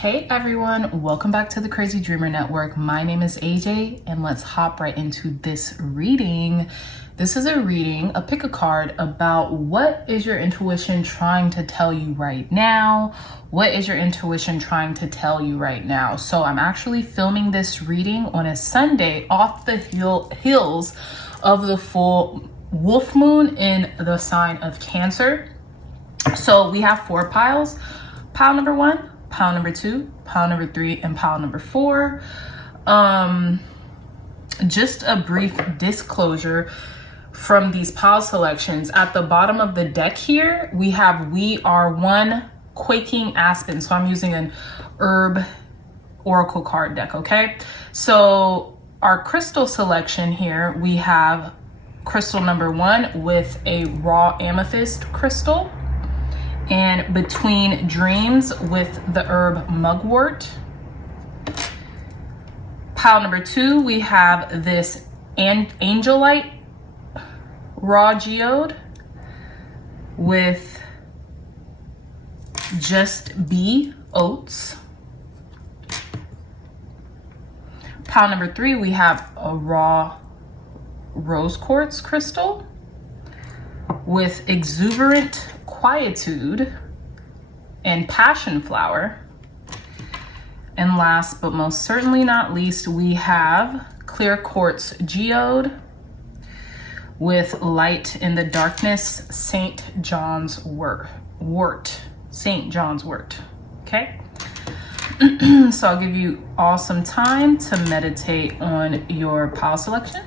Hey everyone, welcome back to the Crazy Dreamer Network. My name is AJ and let's hop right into this reading. This is a reading, a pick a card about what is your intuition trying to tell you right now? What is your intuition trying to tell you right now? So I'm actually filming this reading on a Sunday off the heels of the full wolf moon in the sign of Cancer. So we have 4 piles. Pile number 1, pile number 2, pile number 3, and pile number 4. Just a brief disclosure from these pile selections. At the bottom of the deck here, we have We Are One Quaking Aspen. So I'm using an herb oracle card deck, okay? So our crystal selection here, we have crystal number 1 with a raw amethyst crystal. And Between Dreams with the herb mugwort. Pile number 2, we have this Angelite raw geode with Just Be oats. Pile number 3, we have a raw rose quartz crystal with Exuberant Quietude and Passion Flower. And last but most certainly not least, we have clear quartz geode with Light in the Darkness, St. John's wort. St. John's wort. Okay. So I'll give you all some time to meditate on your pile selection.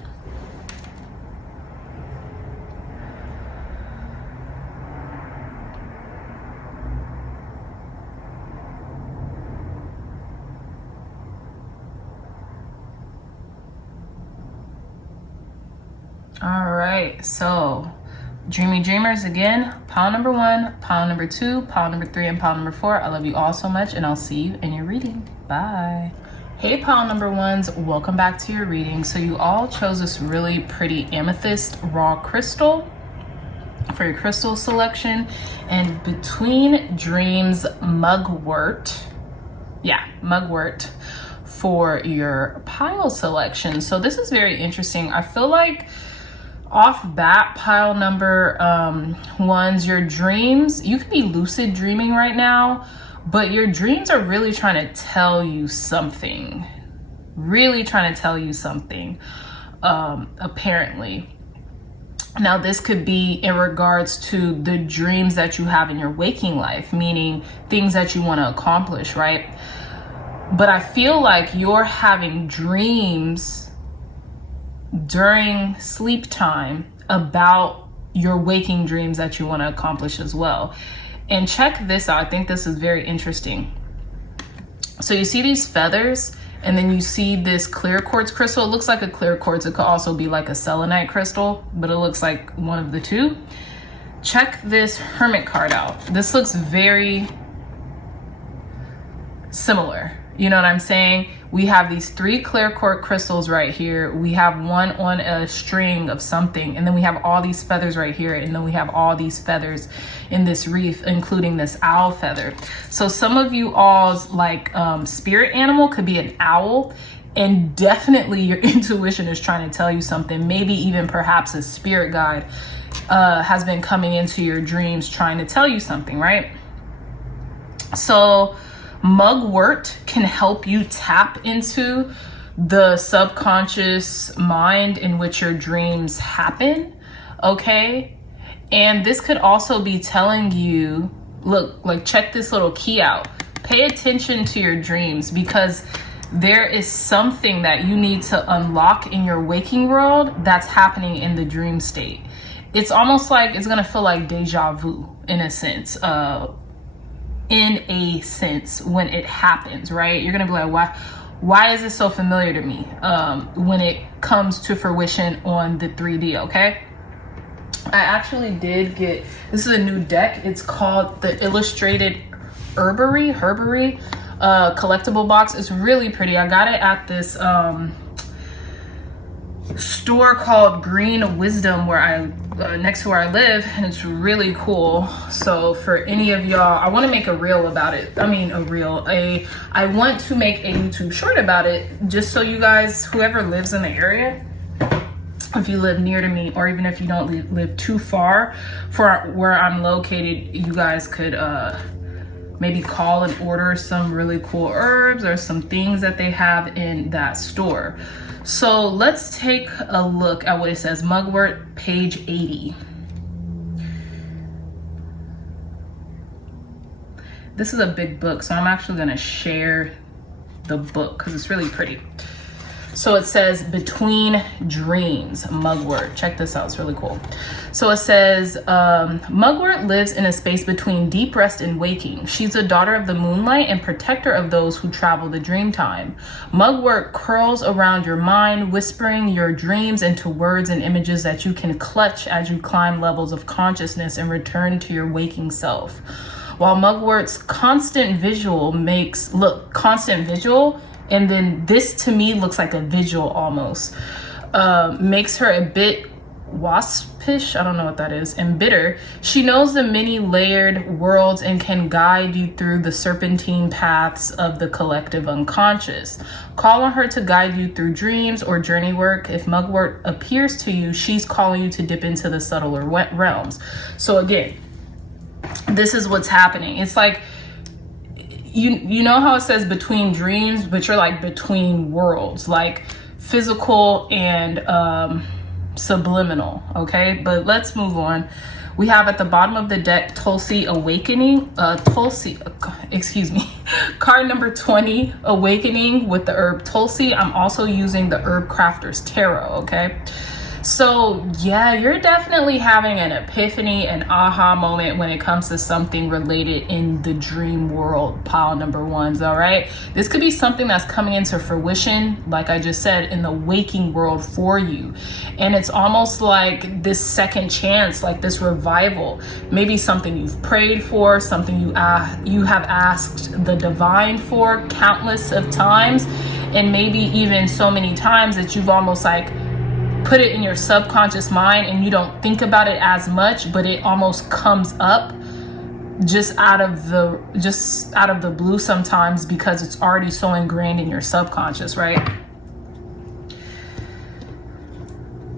All right, so dreamy dreamers, again, pile number 1, pile number 2, pile number 3, and pile number 4. I love you all so much, and I'll see you in your reading. Bye. Hey, pile number 1s, welcome back to your reading. So you all chose this really pretty amethyst raw crystal for your crystal selection, and Between Dreams mugwort. Yeah, mugwort for your pile selection. So this is very interesting. I feel like off bat, pile number 1s, your dreams, you could be lucid dreaming right now, but your dreams are really trying to tell you something. Really trying to tell you something, apparently. Now, this could be in regards to the dreams that you have in your waking life, meaning things that you want to accomplish, right? But I feel like you're having dreams during sleep time about your waking dreams that you want to accomplish as well. And check this out. I think this is very interesting. So you see these feathers, and then you see this clear quartz crystal. It looks like a clear quartz. It could also be like a selenite crystal, but it looks like one of the two. Check this Hermit card out. This looks very similar. You know what I'm saying? We have these 3 clear quartz crystals right here. We have one on a string of something, and then we have all these feathers right here, and then we have all these feathers in this wreath, including this owl feather. So some of you all's like spirit animal could be an owl, and definitely your intuition is trying to tell you something. Maybe even perhaps a spirit guide has been coming into your dreams trying to tell you something, right? So mugwort can help you tap into the subconscious mind in which your dreams happen, okay? And this could also be telling you, look, like check this little key out. Pay attention to your dreams, because there is something that you need to unlock in your waking world that's happening in the dream state. It's almost like it's gonna feel like deja vu in a sense, when it happens, right? You're gonna be like, why is this so familiar to me when it comes to fruition on the 3D, okay? I actually did get, this is a new deck. It's called the Illustrated Herbery collectible box. It's really pretty. I got it at this store called Green Wisdom, where I next to where I live, and it's really cool. So for any of y'all, I want to make a reel about it. I want to make a YouTube short about it, just so you guys, whoever lives in the area, if you live near to me, or even if you don't live too far for where I'm located, you guys could maybe call and order some really cool herbs or some things that they have in that store. So let's take a look at what it says. Mugwort, page 80. This is a big book, so I'm actually gonna share the book because it's really pretty. So it says Between Dreams, Mugwort. Check this out, it's really cool. So it says, Mugwort lives in a space between deep rest and waking. She's a daughter of the moonlight and protector of those who travel the dream time. Mugwort curls around your mind, whispering your dreams into words and images that you can clutch as you climb levels of consciousness and return to your waking self. While Mugwort's constant visual, and then this to me looks like a visual almost, makes her a bit waspish, I don't know what that is, and bitter. She knows the many layered worlds and can guide you through the serpentine paths of the collective unconscious. Call on her to guide you through dreams or journey work. If Mugwort appears to you, she's calling you to dip into the subtler realms. So again, this is what's happening. It's like, you know how it says between dreams, but you're like between worlds, like physical and subliminal, okay? But let's move on. We have at the bottom of the deck Tulsi Awakening, card number 20, Awakening with the herb Tulsi. I'm also using the Herb Crafter's Tarot, okay? So yeah, you're definitely having an epiphany, an aha moment when it comes to something related in the dream world, pile number ones, all right? This could be something that's coming into fruition, like I just said, in the waking world for you. And it's almost like this second chance, like this revival, maybe something you've prayed for, something you have asked the divine for countless of times, and maybe even so many times that you've almost like put it in your subconscious mind and you don't think about it as much, but it almost comes up just out of the blue sometimes because it's already so ingrained in your subconscious, right?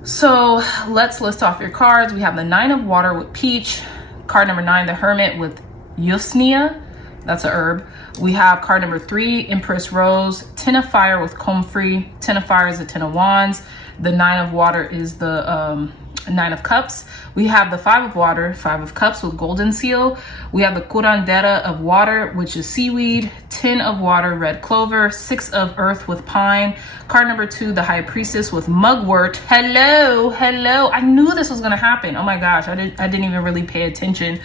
So let's list off your cards. We have the Nine of Water with Peach, card number 9, the Hermit with Usnea, that's a herb. We have card number 3, Empress Rose, 10 of Fire with Comfrey. 10 of Fire is the 10 of Wands. The 9 of Water is the 9 of Cups. We have the 5 of Water, 5 of Cups with Golden Seal. We have the Curandera of Water, which is seaweed. 10 of Water, Red Clover. 6 of Earth with Pine. Card number 2, the High Priestess with Mugwort. Hello. I knew this was gonna happen. Oh my gosh, I didn't even really pay attention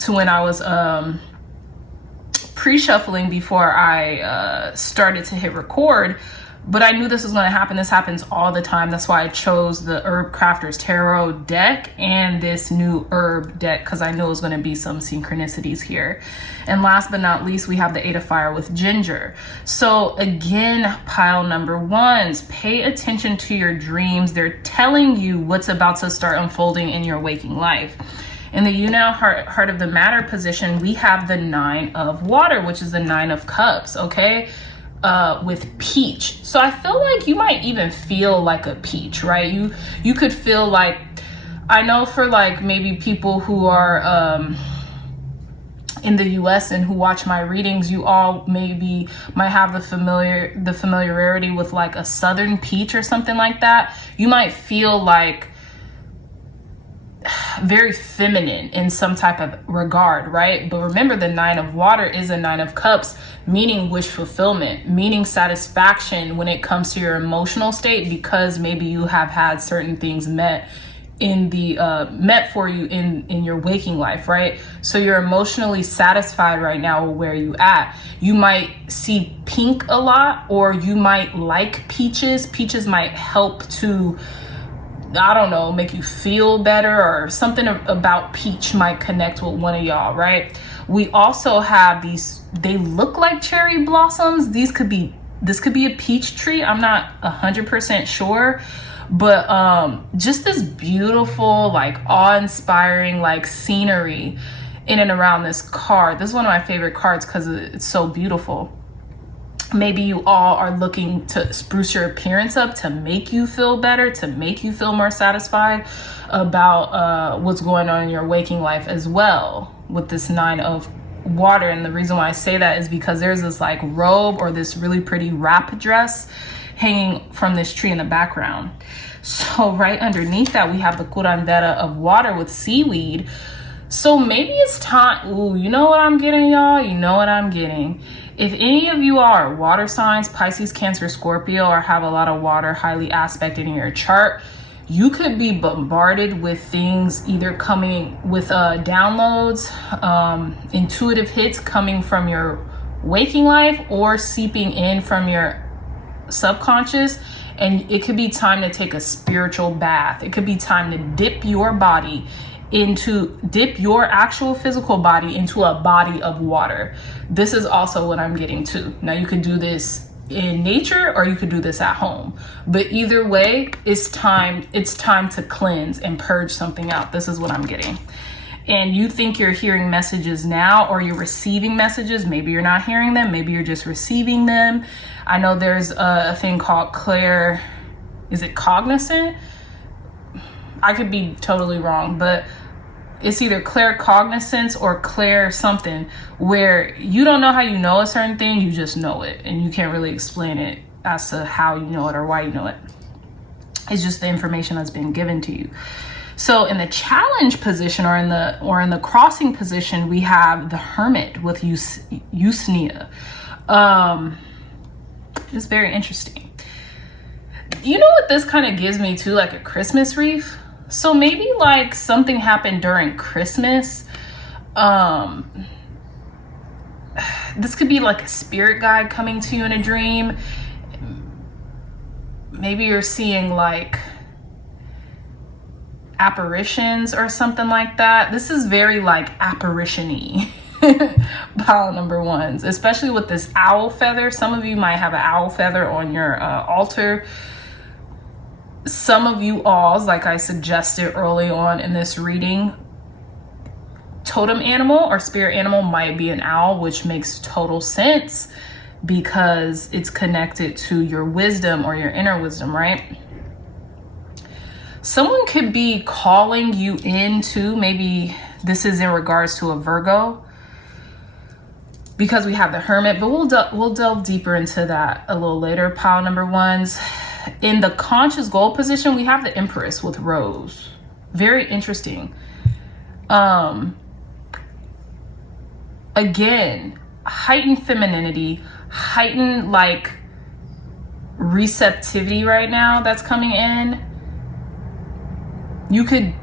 to when I was pre-shuffling before I started to hit record. But I knew this was going to happen. This happens all the time. That's why I chose the Herb Crafter's Tarot deck and this new herb deck, because I know there's going to be some synchronicities here. And last but not least, we have the 8 of Fire with Ginger. So again, pile number ones, pay attention to your dreams. They're telling you what's about to start unfolding in your waking life. In the you now heart of the matter position, we have the 9 of Water, which is the 9 of Cups, okay? With peach. So I feel like you might even feel like a peach, right? You could feel like, I know for like maybe people who are in the US and who watch my readings, you all maybe might have the familiarity with like a southern peach or something like that. You might feel like very feminine in some type of regard, right? But remember, the 9 of Water is a 9 of Cups, meaning wish fulfillment, meaning satisfaction when it comes to your emotional state, because maybe you have had certain things met for you in your waking life, right? So you're emotionally satisfied right now with where you at. You might see pink a lot, or you might like peaches. Peaches might help to, I don't know, make you feel better, or something about peach might connect with one of y'all, right? We also have these, they look like cherry blossoms. These could be this could be a peach tree. I'm not 100% sure, but just this beautiful, like awe-inspiring, like scenery in and around this card. This is one of my favorite cards because it's so beautiful. Maybe you all are looking to spruce your appearance up, to make you feel better, to make you feel more satisfied about what's going on in your waking life as well with this 9 of water. And the reason why I say that is because there's this like robe or this really pretty wrap dress hanging from this tree in the background. So right underneath that, we have the curandera of water with seaweed. So maybe it's time. Ooh, you know what I'm getting, y'all? You know what I'm getting. If any of you are water signs, Pisces, Cancer, Scorpio, or have a lot of water highly aspected in your chart, you could be bombarded with things either coming with downloads, intuitive hits coming from your waking life or seeping in from your subconscious. And it could be time to take a spiritual bath. It could be time to dip your actual physical body into a body of water. This is also what I'm getting too. Now you could do this in nature or you could do this at home, but either way, it's time to cleanse and purge something out. This is what I'm getting. And you think you're hearing messages now, or you're receiving messages. Maybe you're not hearing them, maybe you're just receiving them. I know there's a thing called cognizant? I could be totally wrong, but it's either claircognizance or clair something, where you don't know how you know a certain thing, you just know it, and you can't really explain it as to how you know it or why you know it. It's just the information that's been given to you. So in the challenge position or in the crossing position, we have the Hermit with Eusnia. It's very interesting. You know what this kind of gives me too, like a Christmas wreath. So maybe like something happened during Christmas. This could be like a spirit guide coming to you in a dream. Maybe you're seeing like apparitions or something like that. This is very like apparition-y. Pile number ones, especially with this owl feather. Some of you might have an owl feather on your altar. Some of you alls, like I suggested early on in this reading, totem animal or spirit animal might be an owl, which makes total sense because it's connected to your wisdom or your inner wisdom, right? Someone could be calling you into, maybe this is in regards to a Virgo, because we have the Hermit, but we'll delve deeper into that a little later. Pile number ones. In the conscious goal position, we have the Empress with Rose. Very interesting. Again, heightened femininity, heightened like receptivity right now that's coming in. You could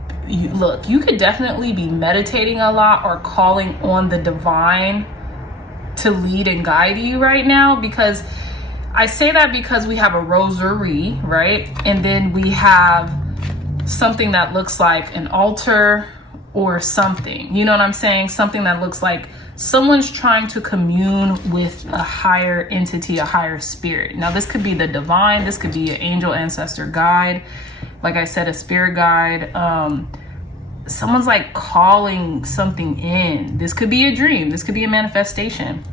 definitely be meditating a lot or calling on the divine to lead and guide you right now, because I say that because we have a rosary, right? And then we have something that looks like an altar or something. You know what I'm saying? Something that looks like someone's trying to commune with a higher entity, a higher spirit. Now, this could be the divine. This could be an angel, ancestor, guide. Like I said, a spirit guide. Someone's like calling something in. This could be a dream. This could be a manifestation.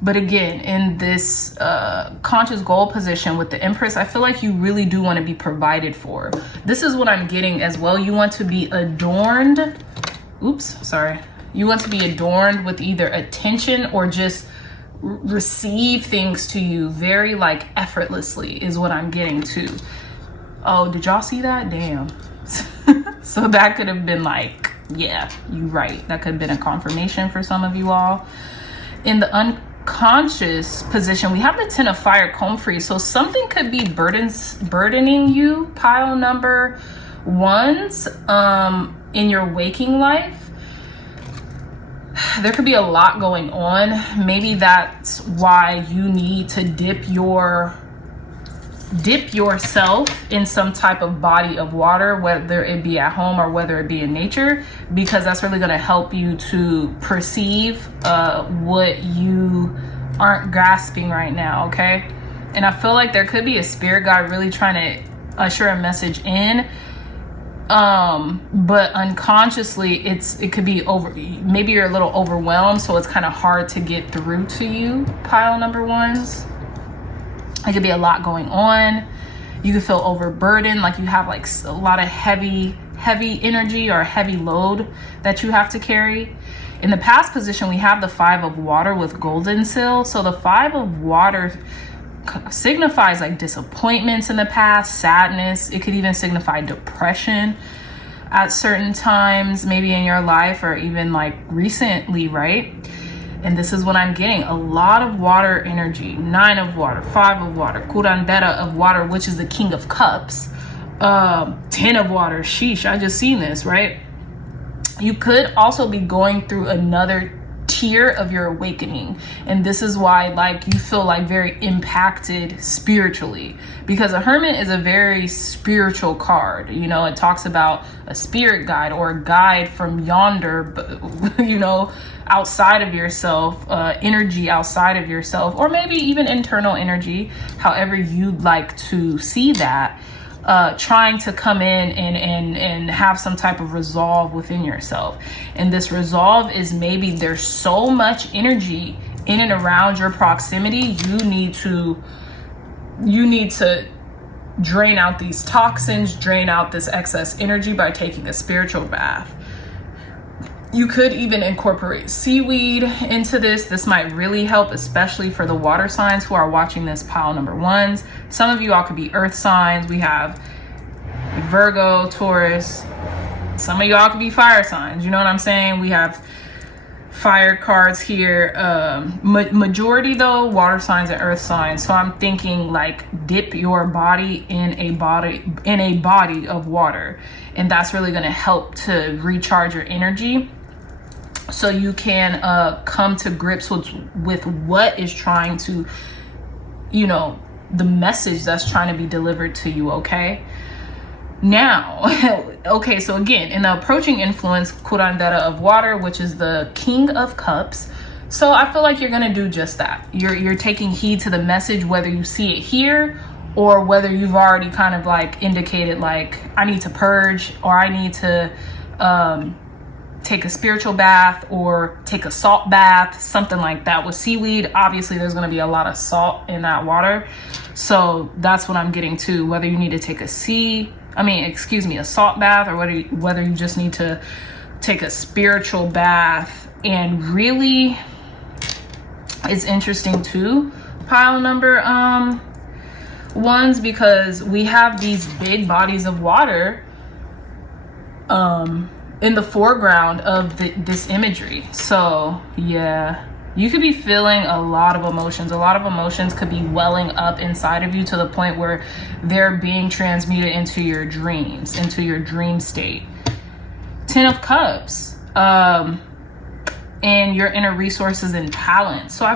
But again, in this conscious goal position with the Empress, I feel like you really do want to be provided for. This is what I'm getting as well. You want to be adorned. You want to be adorned with either attention or just receive things to you very like effortlessly is what I'm getting to. Oh, did y'all see that? Damn. So that could have been like, yeah, you're right. That could have been a confirmation for some of you all. In the unconscious position, we have the Ten of Fire, comb free. So something could be burdening you, pile number ones, in your waking life. There could be a lot going on. Maybe that's why you need to dip yourself in some type of body of water, whether it be at home or whether it be in nature, because that's really going to help you to perceive what you aren't grasping right now, okay? And I feel like there could be a spirit guide really trying to usher a message in, but unconsciously it could be maybe you're a little overwhelmed, so it's kind of hard to get through to you, pile number ones. It could be a lot going on. You could feel overburdened, like you have like a lot of heavy energy or heavy load that you have to carry. In the past position, we have the 5 of water with golden seal. So the 5 of water signifies like disappointments in the past, sadness. It could even signify depression at certain times, maybe in your life or even like recently, right? And this is what I'm getting: a lot of water energy. 9 of water, 5 of water, curandera of water, which is the King of Cups. 10 of water, sheesh, I just seen this, right? You could also be going through another tier of your awakening, and this is why like you feel like very impacted spiritually, because a hermit is a very spiritual card. You know, it talks about a spirit guide or a guide from yonder, you know, outside of yourself, energy outside of yourself, or maybe even internal energy, however you'd like to see that, trying to come in and have some type of resolve within yourself. And this resolve is maybe there's so much energy in and around your proximity, you need to drain out these toxins, drain out this excess energy by taking a spiritual bath. You could even incorporate seaweed into this. This might really help, especially for the water signs who are watching this, pile number ones. Some of you all could be earth signs. We have Virgo, Taurus. Some of y'all could be fire signs. You know what I'm saying? We have fire cards here. Majority though, water signs and earth signs. So I'm thinking like dip your body in a body of water, and that's really going to help to recharge your energy, so you can come to grips with what is trying to, you know, the message that's trying to be delivered to you, okay? Now, okay, so again, in the approaching influence, curandera of water, which is the King of Cups. So I feel like you're going to do just that. You're taking heed to the message, whether you see it here or whether you've already kind of like indicated like, I need to purge, or I need to take a spiritual bath or take a salt bath, something like that. With seaweed, obviously there's going to be a lot of salt in that water. So that's what I'm getting to, whether you need to take a salt bath, or whether you just need to take a spiritual bath. And really, it's interesting too, pile number ones, because we have these big bodies of water in the foreground of this imagery. So yeah, you could be feeling a lot of emotions. A lot of emotions could be welling up inside of you to the point where they're being transmuted into your dreams, into your dream state. 10 of Cups, and your inner resources and talent. So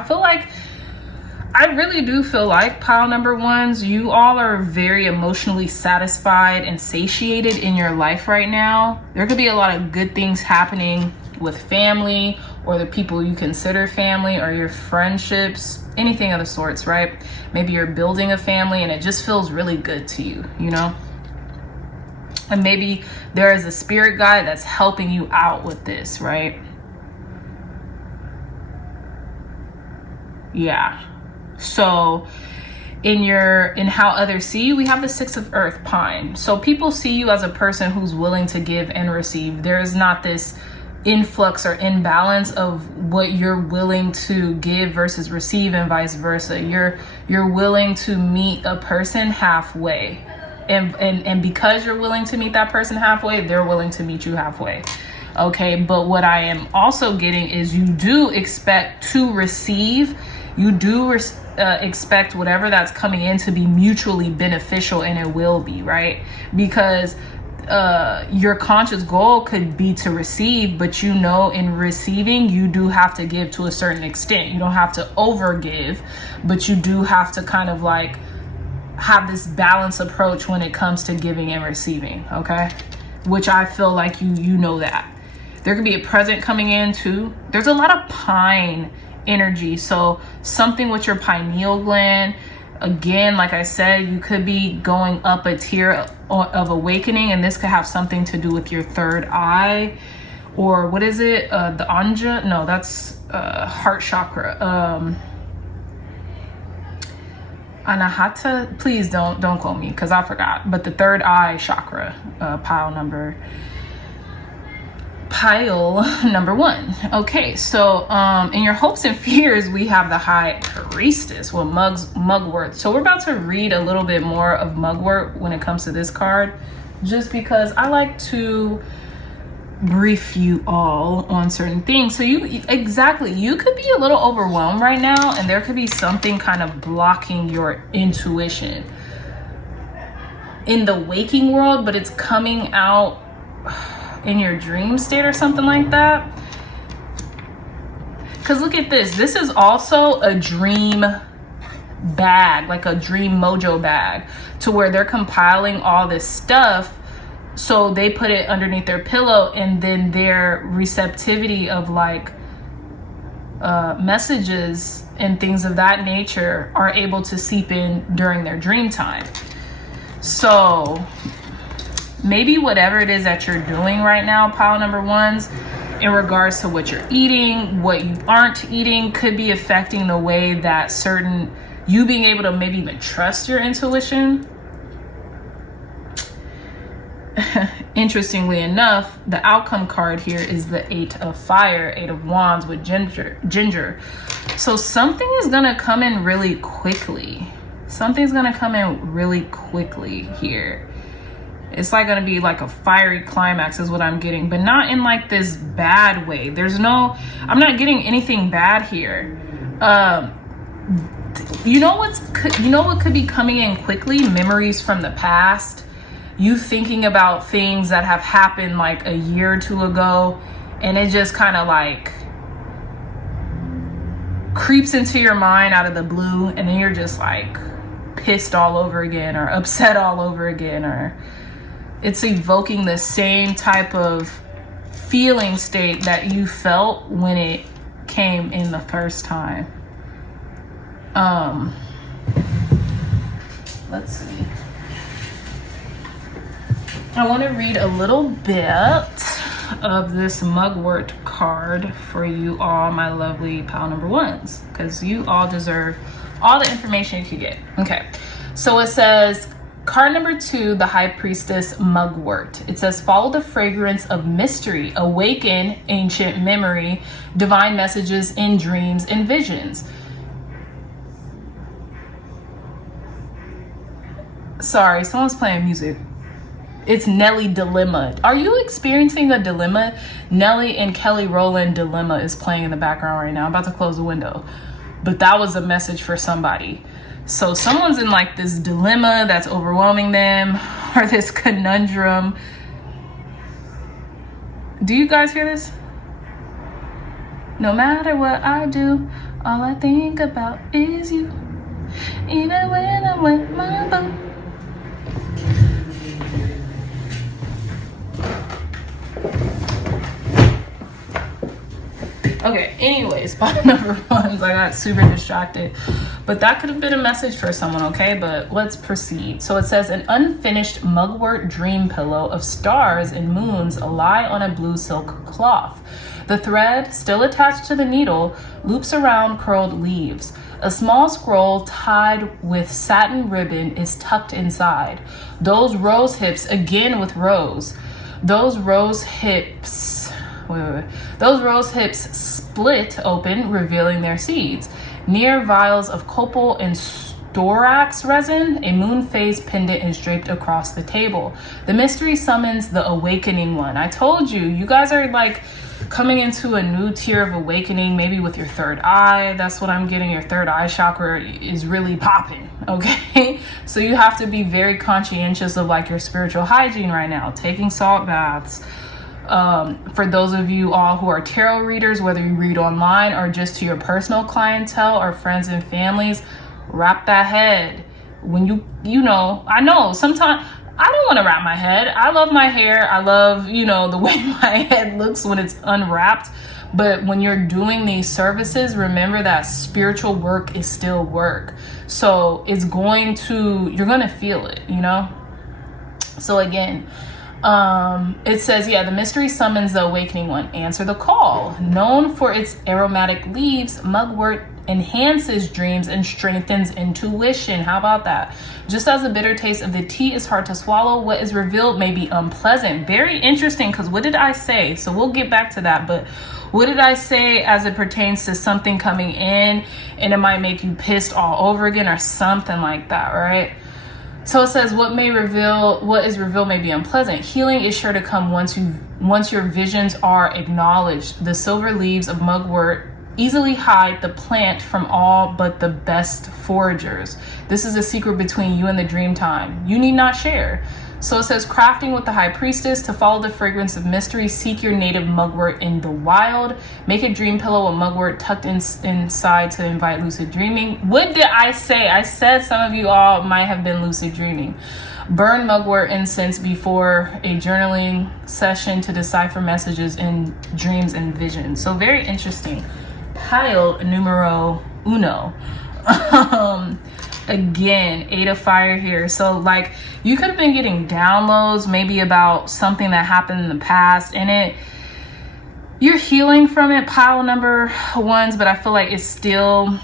I really do feel like, pile number ones, you all are very emotionally satisfied and satiated in your life right now. There could be a lot of good things happening with family, or the people you consider family, or your friendships, anything of the sorts, right? Maybe you're building a family and it just feels really good to you, you know? And maybe there is a spirit guide that's helping you out with this, right? Yeah. So in how others see you, we have the 6 of Earth, pine. So people see you as a person who's willing to give and receive. There is not this influx or imbalance of what you're willing to give versus receive, and vice versa. You're willing to meet a person halfway, and because you're willing to meet that person halfway, they're willing to meet you halfway. Okay, but what I am also getting is you do expect to receive. You do expect whatever that's coming in to be mutually beneficial, and it will be, right? Because your conscious goal could be to receive, but you know, in receiving, you do have to give to a certain extent. You don't have to over give, but you do have to kind of like have this balanced approach when it comes to giving and receiving, okay? Which I feel like you know that. There could be a present coming in too. There's a lot of pine energy. So something with your pineal gland. Again, like I said, you could be going up a tier of awakening, and this could have something to do with your third eye, or what is it? The Anja? No, that's heart chakra. Anahata. Please don't quote me because I forgot. But the third eye chakra, pile number 1. Okay, so in your hopes and fears, we have the High Priestess with mugwort. So we're about to read a little bit more of mugwort when it comes to this card, just because I like to brief you all on certain things. So you could be a little overwhelmed right now, and there could be something kind of blocking your intuition in the waking world, but it's coming out in your dream state or something like that. Because look at this. This is also a dream bag, like a dream mojo bag, to where they're compiling all this stuff. So they put it underneath their pillow, and then their receptivity of like messages and things of that nature are able to seep in during their dream time. So maybe whatever it is that you're doing right now, pile number 1s, in regards to what you're eating, what you aren't eating, could be affecting the way that you being able to maybe even trust your intuition. Interestingly enough, the outcome card here is the 8 of Fire, 8 of Wands with ginger. So something is gonna come in really quickly. Something's gonna come in really quickly here. It's like gonna be like a fiery climax is what I'm getting, but not in like this bad way. I'm not getting anything bad here. You know what could be coming in quickly? Memories from the past. You thinking about things that have happened like a year or 2 ago, and it just kind of like creeps into your mind out of the blue, and then you're just like pissed all over again, or upset all over again, or it's evoking the same type of feeling state that you felt when it came in the first time. Let's see. I want to read a little bit of this mugwort card for you all, my lovely pile number 1s, because you all deserve all the information you can get. Okay, so it says, card number 2, the High Priestess mugwort. It says, follow the fragrance of mystery, awaken ancient memory, divine messages in dreams and visions. Sorry, someone's playing music. It's Nelly Dilemma. Are you experiencing a dilemma? Nelly and Kelly Rowland Dilemma is playing in the background right now. I'm about to close the window, but that was a message for somebody. So someone's in like this dilemma that's overwhelming them, or this conundrum. Do you guys hear this? No matter what I do, all I think about is you. Even when I'm with my boo. Okay, anyways, pile number 1s, I got super distracted, but that could have been a message for someone, okay? But let's proceed. So it says, an unfinished mugwort dream pillow of stars and moons lie on a blue silk cloth. The thread, still attached to the needle, loops around curled leaves. A small scroll tied with satin ribbon is tucked inside. Those rose hips, again with rose. Those rose hips split open, revealing their seeds. Near vials of copal and storax resin, a moon phase pendant is draped across the table. The mystery summons the awakening one. I told you, you guys are like coming into a new tier of awakening, maybe with your third eye. That's what I'm getting. Your third eye chakra is really popping, okay? So you have to be very conscientious of like your spiritual hygiene right now, taking salt baths. For those of you all who are tarot readers, whether you read online or just to your personal clientele or friends and families, wrap that head. When I know sometimes I don't want to wrap my head. I love my hair. I love, the way my head looks when it's unwrapped. But when you're doing these services, remember that spiritual work is still work. So it's going to, you're going to feel it, you know? So again, it says, yeah, the mystery summons the awakening one. Answer the call. Known for its aromatic leaves, mugwort enhances dreams and strengthens intuition. How about that? Just as the bitter taste of the tea is hard to swallow, what is revealed may be unpleasant. Very interesting, because what did I say? So we'll get back to that, but what did I say as it pertains to something coming in and it might make you pissed all over again or something like that, right? So it says what is revealed may be unpleasant. Healing is sure to come once your visions are acknowledged. The silver leaves of mugwort easily hide the plant from all but the best foragers. This is a secret between you and the dream time. You need not share. So it says, crafting with the high priestess to follow the fragrance of mystery, seek your native mugwort in the wild. Make a dream pillow of mugwort tucked inside to invite lucid dreaming. What did I say? I said some of you all might have been lucid dreaming. Burn mugwort incense before a journaling session to decipher messages in dreams and visions. So very interesting. Pile numero uno. Again, 8 of fire here. So like you could have been getting downloads maybe about something that happened in the past, and you're healing from it, pile number ones, but I feel like it still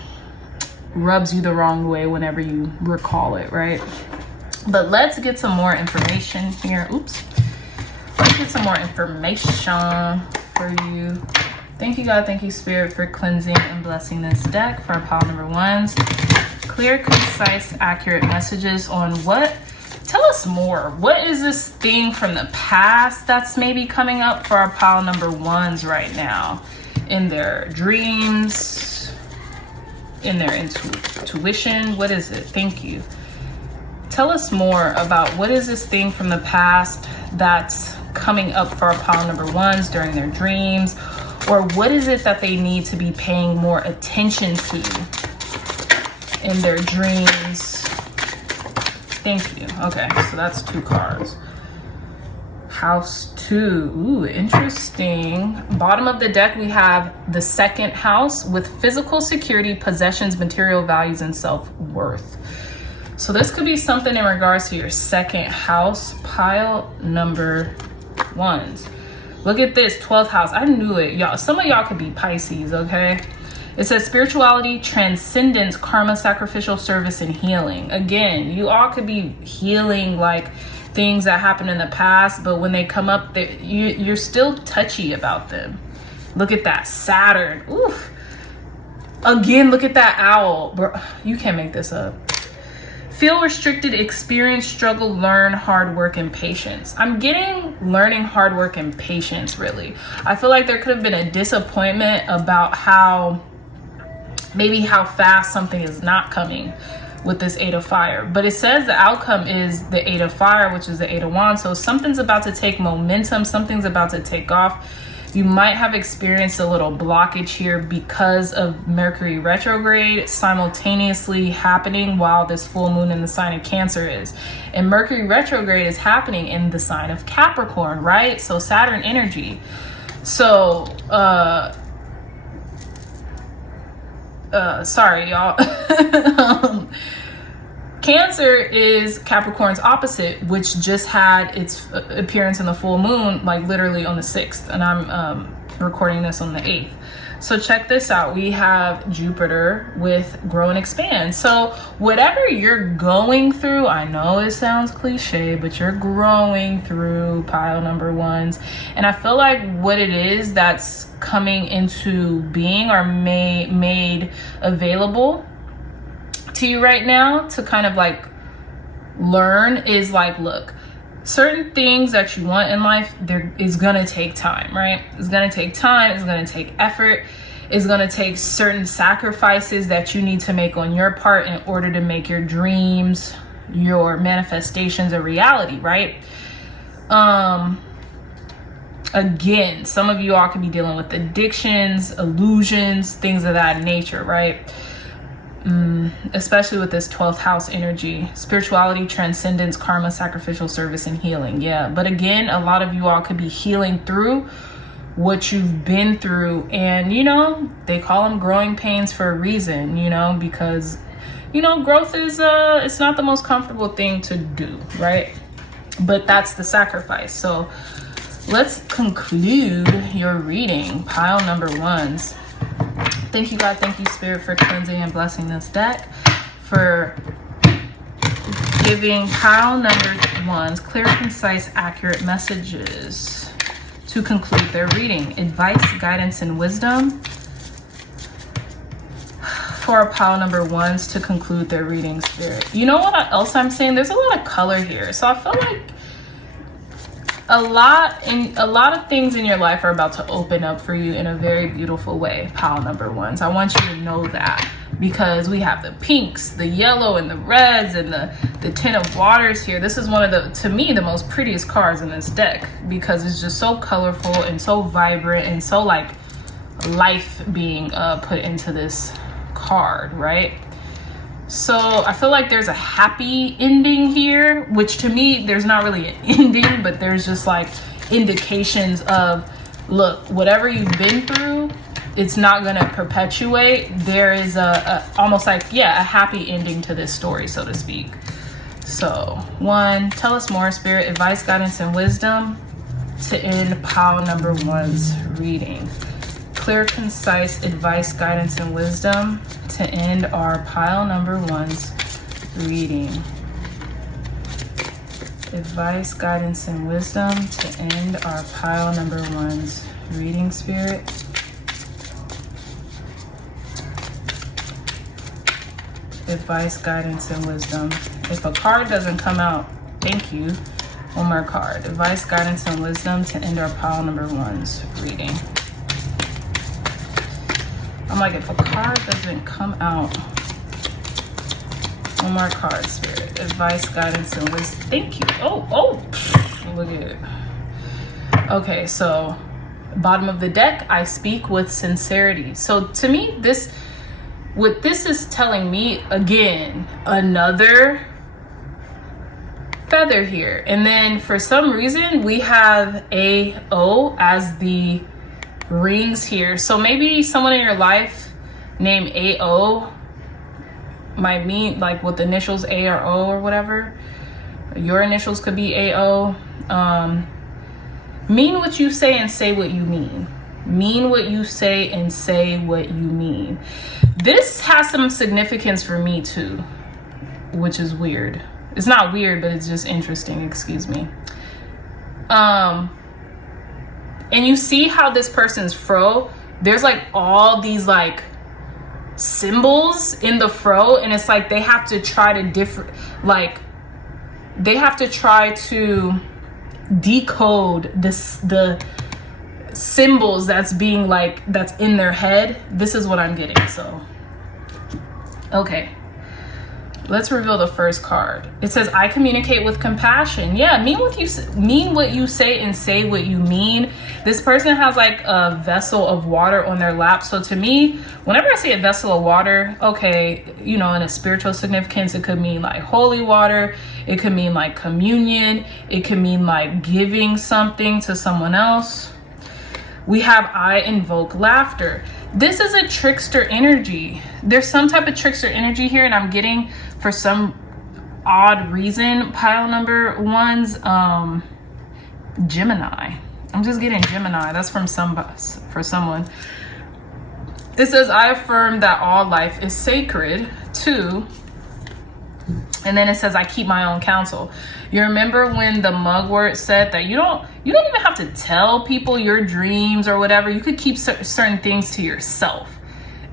rubs you the wrong way whenever you recall it, right? But let's get some more information here. Oops. Let's get some more information for you. Thank you, God. Thank you, Spirit, for cleansing and blessing this deck for our pile number ones. Clear, concise, accurate messages on what? Tell us more. What is this thing from the past that's maybe coming up for our pile number ones right now? In their dreams, in their intuition. What is it? Thank you. Tell us more about what is this thing from the past that's coming up for our pile number ones during their dreams, or what is it that they need to be paying more attention to in their dreams? Thank you. Okay, so that's 2 cards. House 2. Ooh, interesting. Bottom of the deck, we have the 2nd house with physical security, possessions, material values, and self-worth. So this could be something in regards to your 2nd house, pile number ones. Look at this, 12th house. I knew it, y'all. Some of y'all could be Pisces, okay? It says spirituality, transcendence, karma, sacrificial service, and healing. Again, you all could be healing like things that happened in the past, but when they come up, you're still touchy about them. Look at that, Saturn. Oof. Again, look at that owl. Bro, you can't make this up. Feel restricted, experience, struggle, learn, hard work, and patience. I'm getting learning, hard work, and patience, really. I feel like there could have been a disappointment about how fast something is not coming with this 8 of fire. But it says the outcome is the 8 of fire, which is the 8 of wands. So something's about to take momentum. Something's about to take off. You might have experienced a little blockage here because of Mercury retrograde simultaneously happening while this full moon in the sign of Cancer is. And Mercury retrograde is happening in the sign of Capricorn, right? So Saturn energy. So, sorry, y'all. Cancer is Capricorn's opposite, which just had its appearance in the full moon, like literally on the 6th. And I'm recording this on the 8th. So check this out. We have Jupiter with grow and expand. So whatever you're going through, I know it sounds cliche, but you're growing through pile number ones. And I feel like what it is that's coming into being or made available to you right now to kind of like learn is like, look, certain things that you want in life, there is gonna take time, right? It's gonna take time, it's gonna take effort, it's gonna take certain sacrifices that you need to make on your part in order to make your dreams, your manifestations a reality, right? Again, some of you all could be dealing with addictions, illusions, things of that nature, right? Especially with this 12th house energy, spirituality, transcendence, karma, sacrificial service, and healing. Yeah, but again, a lot of you all could be healing through what you've been through. And, you know, they call them growing pains for a reason, you know, because, you know, growth is, it's not the most comfortable thing to do, right? But that's the sacrifice. So let's conclude your reading, pile number ones. Thank you, God. Thank you, Spirit, for cleansing and blessing this deck, for giving pile number ones clear, concise, accurate messages to conclude their reading. Advice, guidance, and wisdom for pile number ones to conclude their reading, Spirit. You know what else I'm saying? There's a lot of color here. So I feel like a lot of things in your life are about to open up for you in a very beautiful way, pile number ones. I want you to know that, because we have the pinks, the yellow, and the reds, and the Ten of Waters here. This is one of the, to me, the most prettiest cards in this deck, because it's just so colorful and so vibrant and so like life being put into this card, right? So I feel like there's a happy ending here, which to me, there's not really an ending, but there's just like indications of, look, whatever you've been through, it's not going to perpetuate. There is a almost like, yeah, a happy ending to this story, so to speak. So one, tell us more, Spirit, advice, guidance, and wisdom to end pile number one's reading. Clear, concise advice, guidance, and wisdom to end our pile number one's reading. Advice, guidance, and wisdom to end our pile number one's reading, Spirit. Advice, guidance, and wisdom. If a card doesn't come out, thank you. One more card. Advice, guidance, and wisdom to end our pile number one's reading. I'm like, if a card doesn't come out, one more card, Spirit. Advice, guidance, and wisdom. Thank you. Oh, look at it. Okay, so bottom of the deck, I speak with sincerity. So to me, what this is telling me, again, another feather here. And then for some reason, we have AO as the rings here. So maybe someone in your life named AO might mean like with the initials A or O or whatever. Your initials could be AO. Mean what you say and say what you mean. Mean what you say and say what you mean. This has some significance for me too, which is weird. It's not weird, but it's just interesting. Excuse me. And you see how this person's fro, there's like all these like symbols in the fro, and it's like they have to try to they have to try to decode the symbols that's in their head. This is what I'm getting. So okay, let's reveal the first card. It says, I communicate with compassion. Yeah, mean what you say and say what you mean. This person has like a vessel of water on their lap. So to me, whenever I say a vessel of water, okay, you know, in a spiritual significance, it could mean like holy water. It could mean like communion. It could mean like giving something to someone else. We have, I invoke laughter. This is a trickster energy. There's some type of trickster energy here, and I'm getting, for some odd reason, pile number one's Gemini. I'm just getting Gemini. That's for someone. It says, I affirm that all life is sacred too. And then it says, I keep my own counsel. You remember when the mugwort said that you don't even have to tell people your dreams or whatever. You could keep certain things to yourself.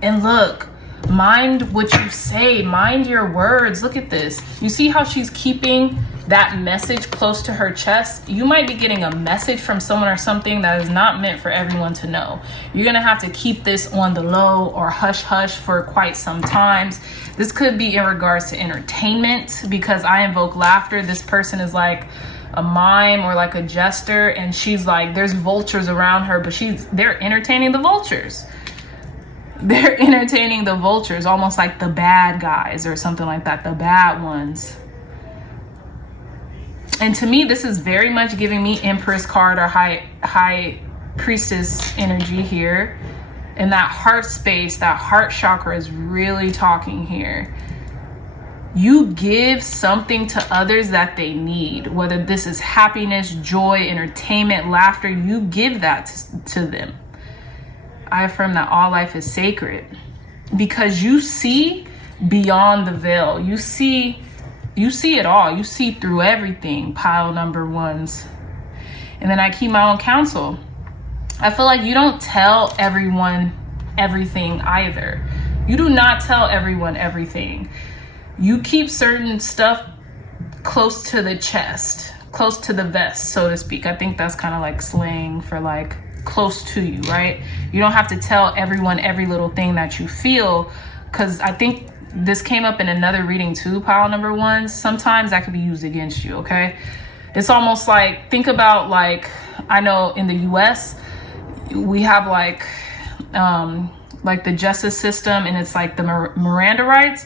And look, mind what you say, mind your words. Look at this. You see how she's keeping that message close to her chest? You might be getting a message from someone or something that is not meant for everyone to know. You're gonna have to keep this on the low or hush hush for quite some times. This could be in regards to entertainment, because I invoke laughter. This person is like a mime or like a jester, and she's like, there's vultures around her, but they're entertaining the vultures. They're entertaining the vultures, almost like the bad guys or something like that, the bad ones. And to me, this is very much giving me Empress card or high priestess energy here. And that heart space, that heart chakra is really talking here. You give something to others that they need, whether this is happiness, joy, entertainment, laughter, you give that to them. I affirm that all life is sacred because you see beyond the veil. You see it all. You see through everything, pile number ones. And then I keep my own counsel. I feel like you don't tell everyone everything either. You do not tell everyone everything. You keep certain stuff close to the chest, close to the vest, so to speak. I think that's kind of like slang for like close to you, right? You don't have to tell everyone every little thing that you feel, because I think this came up in another reading too, pile number ones. Sometimes that could be used against you, okay? It's almost like, think about like, I know in the US, we have like the justice system, and it's like the Miranda rights.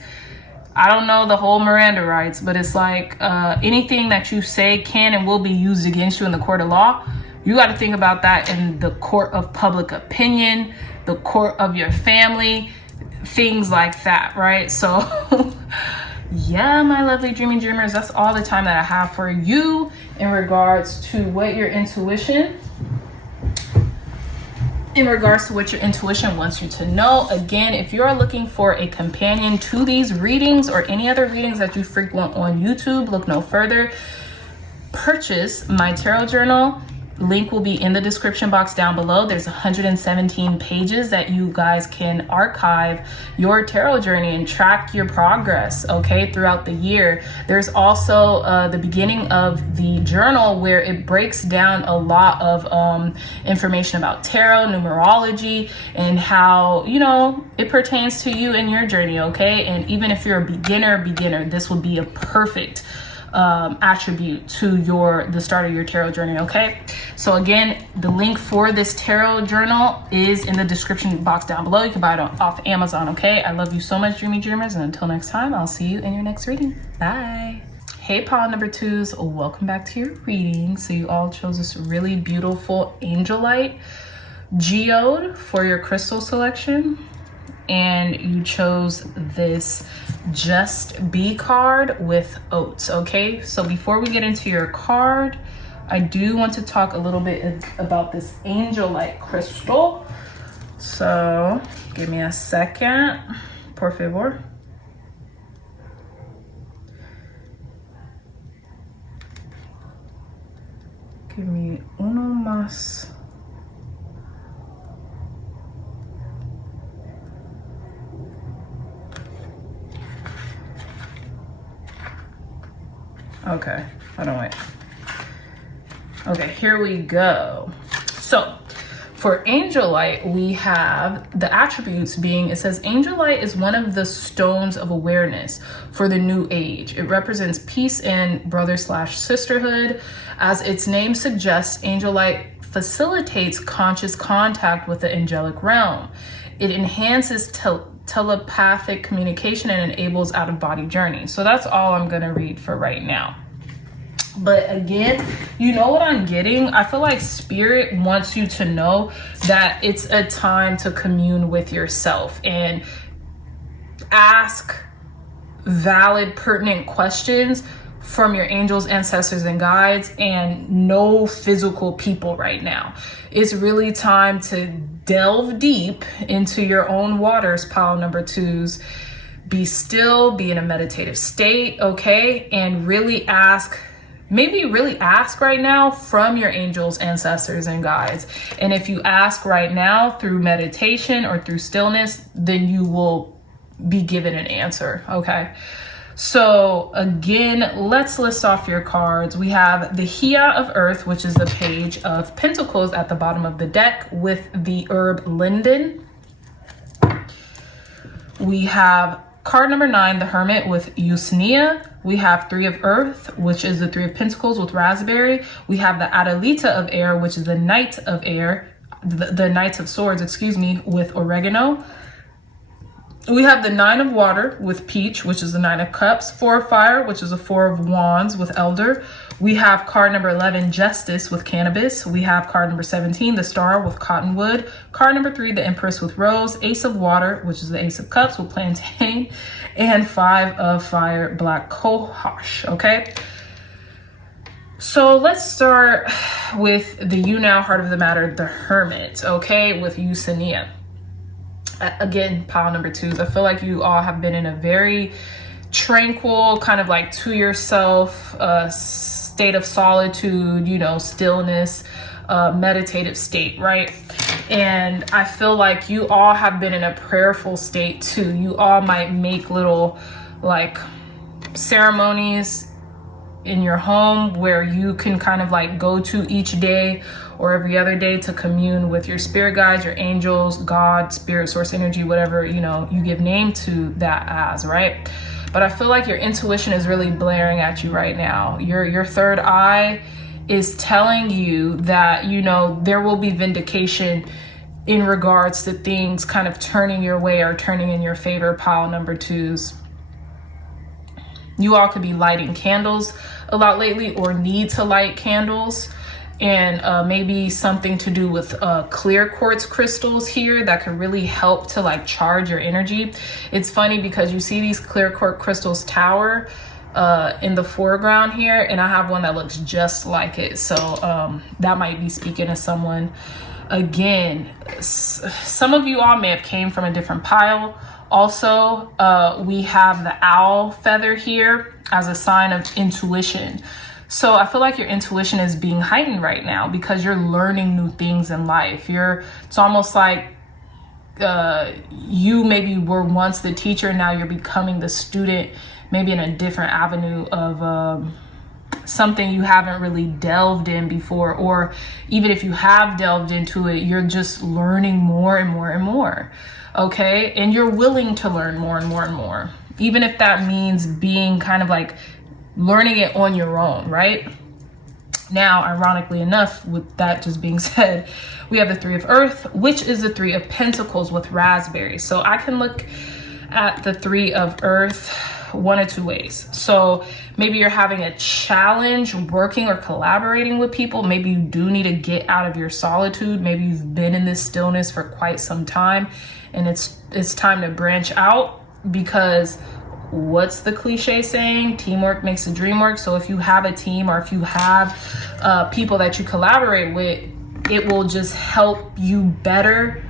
I don't know the whole Miranda rights, but it's like anything that you say can and will be used against you in the court of law. You got to think about that in the court of public opinion, the court of your family, things like that, right? So yeah, my lovely dreaming dreamers, that's all the time that I have for you in regards to what your intuition wants you to know. Again, if you're looking for a companion to these readings or any other readings that you frequent on YouTube, look no further. Purchase my tarot journal. Link will be in the description box down below. There's 117 pages that you guys can archive your tarot journey and track your progress, okay, throughout the year. There's also the beginning of the journal where it breaks down a lot of information about tarot, numerology, and how, you know, it pertains to you and your journey, okay? And even if you're a beginner, this would be a perfect attribute to the start of your tarot journey, okay? So again, the link for this tarot journal is in the description box down below. You can buy it off Amazon, okay? I love you so much, dreamy dreamers, and until next time, I'll see you in your next reading. Bye. Hey, pile number twos, welcome back to your reading. So you all chose this really beautiful Angelite geode for your crystal selection, and you chose this Just Be card with oats, okay? So before we get into your card, I do want to talk a little bit about this Angelite crystal. So give me a second, por favor. Give me uno más. Okay, hold on, wait. Okay, here we go. So for Angelite, we have the attributes being, it says Angelite is one of the stones of awareness for the new age. It represents peace and brother/sisterhood. As its name suggests, Angelite facilitates conscious contact with the angelic realm. It enhances telepathic communication and enables out-of-body journeys. So that's all I'm gonna read for right now. But again, you know what I'm getting? I feel like Spirit wants you to know that it's a time to commune with yourself and ask valid, pertinent questions from your angels, ancestors, and guides, and no physical people right now. It's really time to delve deep into your own waters, pile number twos. Be still, be in a meditative state, okay? And really ask right now from your angels, ancestors, and guides. And if you ask right now through meditation or through stillness, then you will be given an answer, okay? So again, let's list off your cards. We have the Hia of Earth, which is the Page of Pentacles at the bottom of the deck with the herb linden. We have card number 9, the Hermit with Usnea. We have 3 of Earth, which is the 3 of Pentacles with Raspberry. We have the Adalita of Air, which is the Knight of Air, the Knight of Swords, excuse me, with Oregano. We have the 9 of Water with Peach, which is the 9 of Cups. 4 of Fire, which is a 4 of Wands with Elder. We have card number 11, Justice with Cannabis. We have card number 17, the Star with Cottonwood. Card number 3, the Empress with Rose. Ace of Water, which is the Ace of Cups with Plantain. And 5 of Fire, Black Cohosh, okay? So let's start with the You Now Heart of the Matter, the Hermit, okay, with Usania. Again, pile number 2s. I feel like you all have been in a very tranquil, kind of like to yourself state of solitude, you know, stillness, meditative state, right? And I feel like you all have been in a prayerful state too. You all might make little like ceremonies in your home where you can kind of like go to each day or every other day to commune with your spirit guides, your angels, God, spirit, source energy, whatever, you know, you give name to that as, right? But I feel like your intuition is really blaring at you right now. Your third eye is telling you that, you know, there will be vindication in regards to things kind of turning your way or turning in your favor, pile number 2s. You all could be lighting candles a lot lately or need to light candles, and maybe something to do with clear quartz crystals here that could really help to like charge your energy. It's funny because you see these clear quartz crystals tower in the foreground here, and I have one that looks just like it. So that might be speaking to someone. Again, some of you all may have came from a different pile. Also, we have the owl feather here as a sign of intuition. So I feel like your intuition is being heightened right now because you're learning new things in life. It's almost like you maybe were once the teacher, now you're becoming the student, maybe in a different avenue of something you haven't really delved in before, or even if you have delved into it, you're just learning more and more and more. Okay, and you're willing to learn more and more and more, even if that means being kind of like learning it on your own, right? Now, ironically enough, with that just being said, we have the 3 of Earth, which is the 3 of Pentacles with raspberries. So I can look at the 3 of Earth one of 2 ways. So maybe you're having a challenge working or collaborating with people. Maybe you do need to get out of your solitude. Maybe you've been in this stillness for quite some time, and it's time to branch out, because what's the cliche saying? Teamwork makes the dream work. So if you have a team, or if you have people that you collaborate with, it will just help you better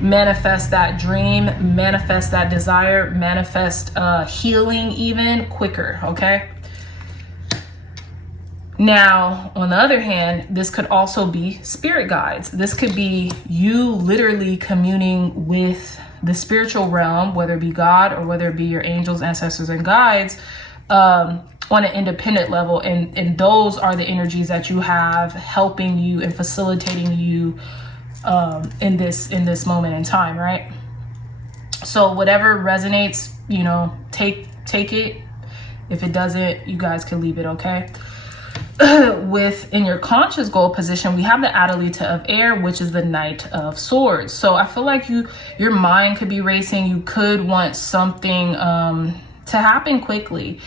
manifest that dream, manifest that desire, manifest healing even quicker, okay? Now, on the other hand, this could also be spirit guides. This could be you literally communing with the spiritual realm, whether it be God or whether it be your angels, ancestors, and guides, on an independent level. And those are the energies that you have helping you and facilitating you in this moment in time, right? So whatever resonates, you know, take it. If it doesn't, you guys can leave it, okay? Within your conscious goal position, we have the Adalita of Air, which is the Knight of Swords. So I feel like your mind could be racing. You could want something to happen quickly.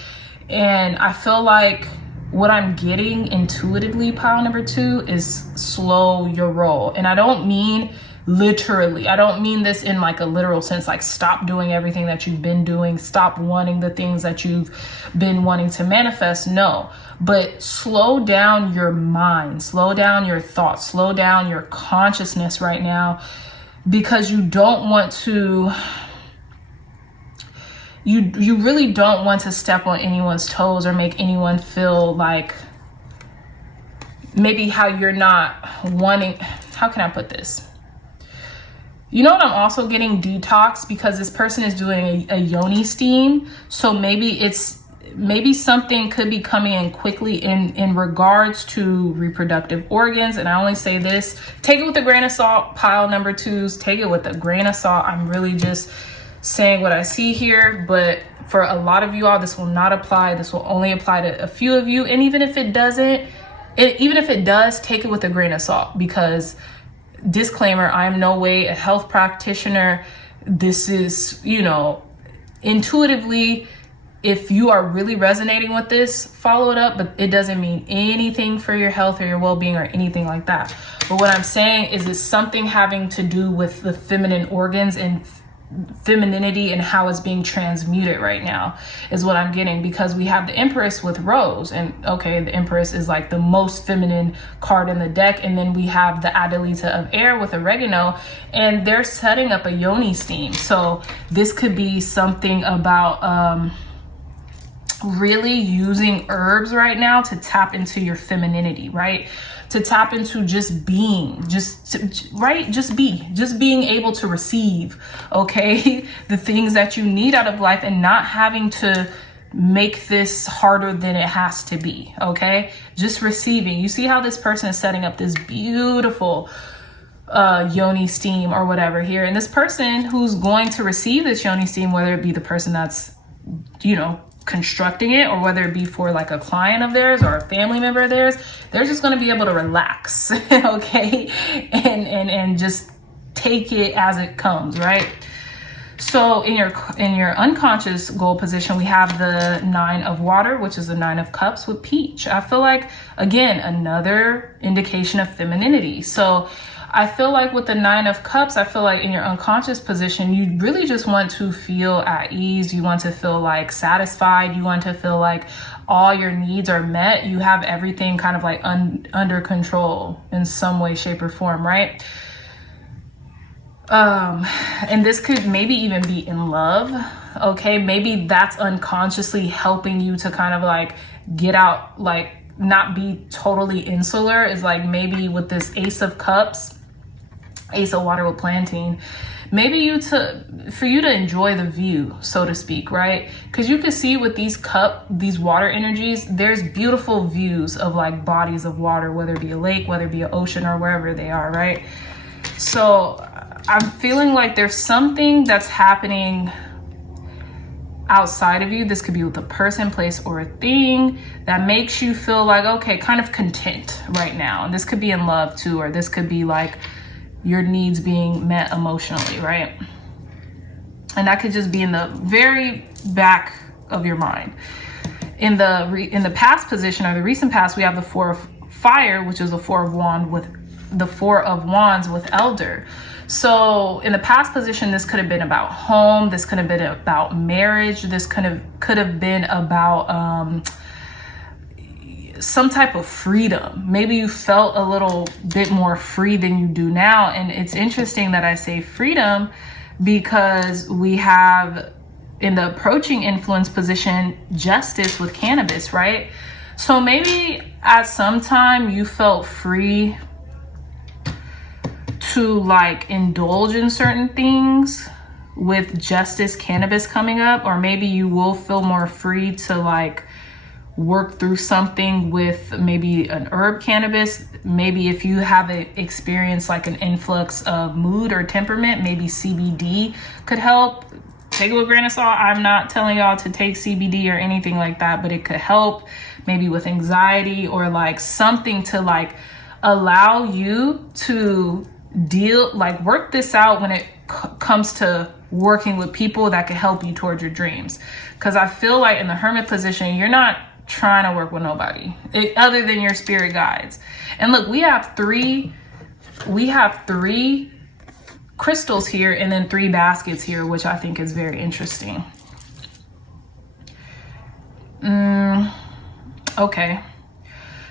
And I feel like what I'm getting intuitively, pile number 2, is slow your roll. And I don't mean literally. I don't mean this in like a literal sense, like stop doing everything that you've been doing, stop wanting the things that you've been wanting to manifest. No, but slow down your mind, slow down your thoughts, slow down your consciousness right now, because you don't want to, you really don't want to step on anyone's toes or make anyone feel like maybe how you're not wanting. How can I put this? You know what I'm also getting? Detox, because this person is doing a yoni steam. So maybe something could be coming in quickly in regards to reproductive organs. And I only say this, take it with a grain of salt, pile number 2s, take it with a grain of salt. I'm really just saying what I see here, but for a lot of you all, this will not apply. This will only apply to a few of you. And even if it doesn't, even if it does, take it with a grain of salt, because disclaimer, I am no way a health practitioner. This is, you know, intuitively, if you are really resonating with this, follow it up, but it doesn't mean anything for your health or your well-being or anything like that. But what I'm saying is it's something having to do with the feminine organs and femininity and how it's being transmuted right now is what I'm getting, because we have the Empress with Rose, and okay, the Empress is like the most feminine card in the deck, and then we have the Adelita of Air with Oregano, and they're setting up a yoni steam. So this could be something about really using herbs right now to tap into your femininity, right? To tap into just being, just being able to receive, okay, the things that you need out of life and not having to make this harder than it has to be, okay? Just receiving. You see how this person is setting up this beautiful yoni steam or whatever here, and this person who's going to receive this yoni steam, whether it be the person that's, you know, constructing it, or whether it be for like a client of theirs or a family member of theirs, they're just going to be able to relax, okay, and just take it as it comes, right? So in your unconscious goal position, we have the 9 of water, which is the 9 of cups with peach. I feel like, again, another indication of femininity. So I feel like with the 9 of cups, I feel like in your unconscious position, you really just want to feel at ease. You want to feel like satisfied. You want to feel like all your needs are met. You have everything kind of like under control in some way, shape, or form, right? And this could maybe even be in love, okay? Maybe that's unconsciously helping you to kind of like get out, like not be totally insular. Is like maybe with this Ace of Cups, Ace of Water with planting, maybe for you to enjoy the view, so to speak, right? Because you can see with these water energies, there's beautiful views of like bodies of water, whether it be a lake, whether it be an ocean, or wherever they are, right? So I'm feeling like there's something that's happening outside of you. This could be with a person, place, or a thing that makes you feel like, okay, kind of content right now. And this could be in love too, or this could be like your needs being met emotionally, right? And that could just be in the very back of your mind. In the past position, or the recent past, we have the 4 of fire, which is the 4 of wands with elder. So in the past position, this could have been about home. This could have been about marriage. This could have been about some type of freedom. Maybe you felt a little bit more free than you do now. And it's interesting that I say freedom, because we have in the approaching influence position, justice with cannabis, right? So maybe at some time you felt free to like indulge in certain things with justice cannabis coming up, or maybe you will feel more free to like work through something with maybe an herb cannabis. Maybe if you haven't experienced like an influx of mood or temperament, maybe CBD could help. Take it with a grain of salt. I'm not telling y'all to take CBD or anything like that, but it could help maybe with anxiety, or like something to like allow you to work this out when it comes to working with people that can help you towards your dreams. Because I feel like in the hermit position, you're not trying to work with nobody other than your spirit guides. And look, we have three crystals here, and then 3 baskets here, which I think is very interesting. Okay.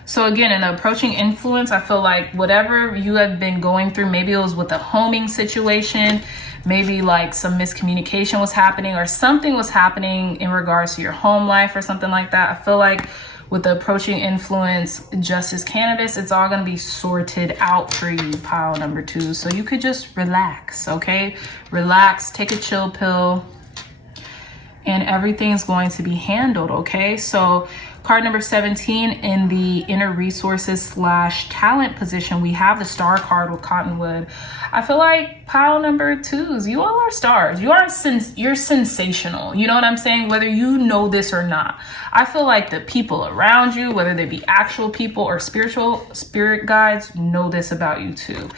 So again, in the approaching influence, I feel like whatever you have been going through, maybe it was with a homing situation, maybe like some miscommunication was happening, or something was happening in regards to your home life or something like that. I feel like with the approaching influence, justice cannabis, it's all going to be sorted out for you, pile number 2. So you could just relax, okay? Relax, take a chill pill, and everything's going to be handled, okay? So card number 17 in the inner resources / talent position, we have the star card with cottonwood. I feel like pile number 2s, you all are stars. You're sensational. You know what I'm saying? Whether you know this or not. I feel like the people around you, whether they be actual people or spirit guides, know this about you too.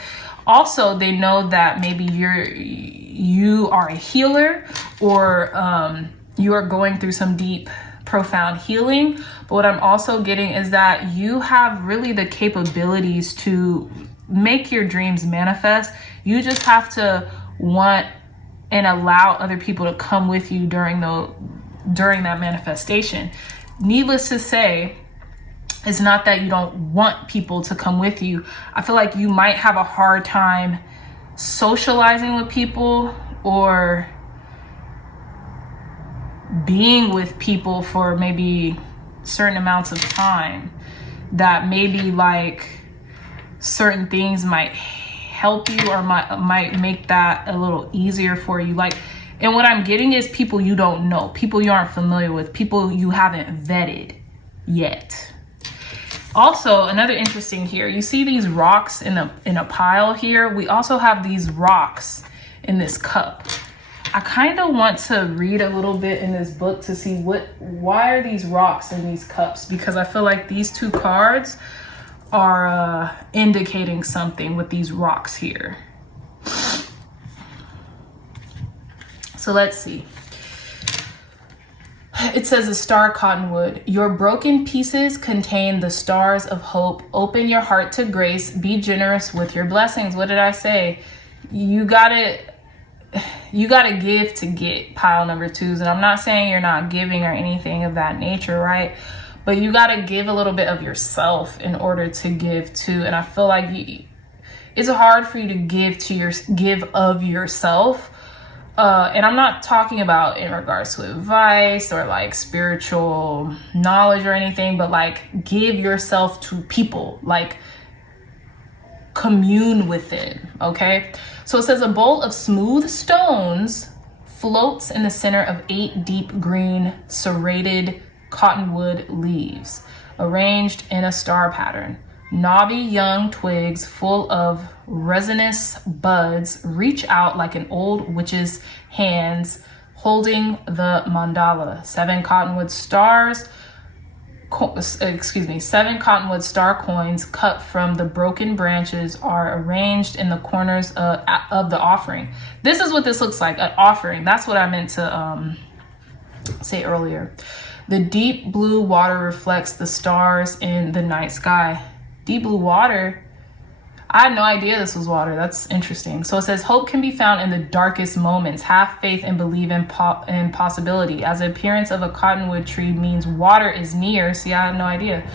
Also, they know that maybe you are a healer, or you are going through some deep, profound healing. But what I'm also getting is that you have really the capabilities to make your dreams manifest. You just have to want and allow other people to come with you during that manifestation. Needless to say, it's not that you don't want people to come with you. I feel like you might have a hard time socializing with people or being with people for maybe certain amounts of time, that maybe like certain things might help you or might make that a little easier for you. Like, and what I'm getting is people you don't know, people you aren't familiar with, people you haven't vetted yet. Also, another interesting here, you see these rocks in a pile here. We also have these rocks in this cup. I kind of want to read a little bit in this book to see why are these rocks in these cups, because I feel like these two cards are indicating something with these rocks here. So let's see. It says a star cottonwood. Your broken pieces contain the stars of hope. Open your heart to grace. Be generous with your blessings. What did I say? You gotta give to get, pile number 2s. And I'm not saying you're not giving or anything of that nature, right? But you gotta give a little bit of yourself in order to give to. And I feel like it's hard for you to give of yourself. And I'm not talking about in regards to advice or like spiritual knowledge or anything, but like give yourself to people, like commune with it, okay? So it says a bowl of smooth stones floats in the center of 8 deep green serrated cottonwood leaves arranged in a star pattern. Knobby young twigs full of resinous buds reach out like an old witch's hands holding the mandala. 7 cottonwood star coins cut from the broken branches are arranged in the corners of the offering. This is what this looks like, an offering. That's what I meant to say earlier. The deep blue water reflects the stars in the night sky. Deep blue water? I had no idea this was water. That's interesting. So it says, hope can be found in the darkest moments. Have faith and believe in possibility. As the appearance of a cottonwood tree means water is near. See, I had no idea.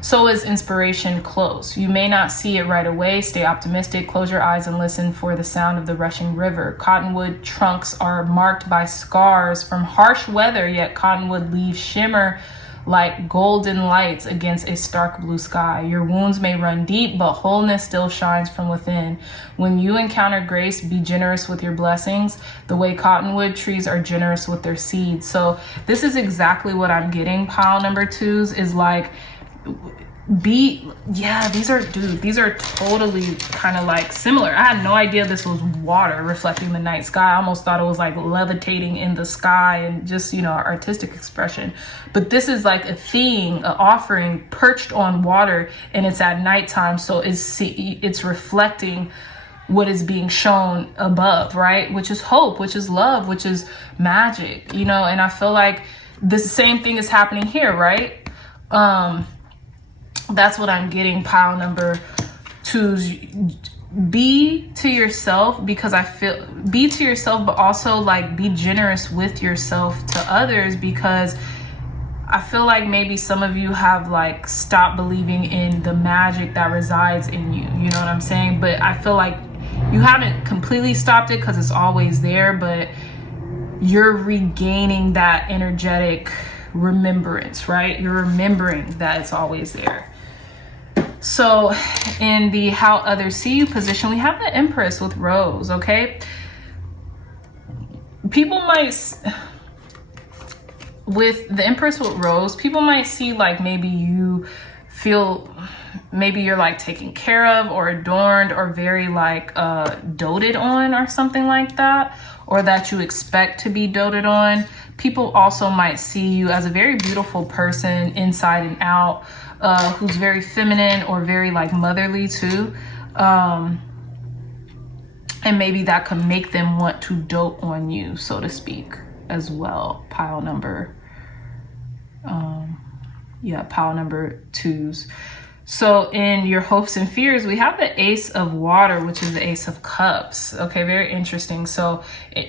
So is inspiration close. You may not see it right away. Stay optimistic. Close your eyes and listen for the sound of the rushing river. Cottonwood trunks are marked by scars from harsh weather, yet cottonwood leaves shimmer like golden lights against a stark blue sky. Your wounds may run deep, but wholeness still shines from within. When you encounter grace, be generous with your blessings, the way cottonwood trees are generous with their seeds. So this is exactly what I'm getting, pile number 2s, is like, these are totally kind of like similar. I had no idea this was water reflecting the night sky. I almost thought it was like levitating in the sky and just, artistic expression. But this is like a thing, an offering perched on water, and it's at nighttime. So it's reflecting what is being shown above, right? Which is hope, which is love, which is magic, and I feel like the same thing is happening here, right? That's what I'm getting, pile number 2s. Be to yourself, because be to yourself, but also like be generous with yourself to others, because I feel like maybe some of you have like stopped believing in the magic that resides in you. You know what I'm saying? But I feel like you haven't completely stopped it, because it's always there, but you're regaining that energetic remembrance, right? You're remembering that it's always there. So in the how others see you position, we have the Empress with Rose, okay? With the Empress with Rose, people might see like maybe you feel, maybe you're like taken care of or adorned or very like doted on or something like that, or that you expect to be doted on. People also might see you as a very beautiful person inside and out, who's very feminine or very like motherly too. And maybe that could make them want to dote on you, so to speak. as well. Pile number, pile number 2s. So in your hopes and fears, we have the Ace of Water, which is the Ace of Cups. Okay, very interesting. So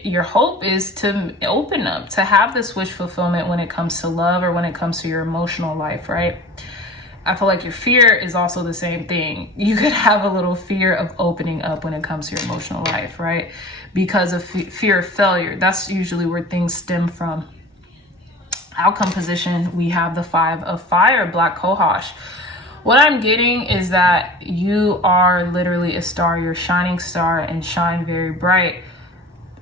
your hope is to open up, to have this wish fulfillment when it comes to love or when it comes to your emotional life, right? I feel like your fear is also the same thing. You could have a little fear of opening up when it comes to your emotional life, right? Because of fear of failure. That's usually where things stem from. Outcome position, we have the 5 of Fire, Black Cohosh. What I'm getting is that you are literally a star. You're a shining star and shine very bright.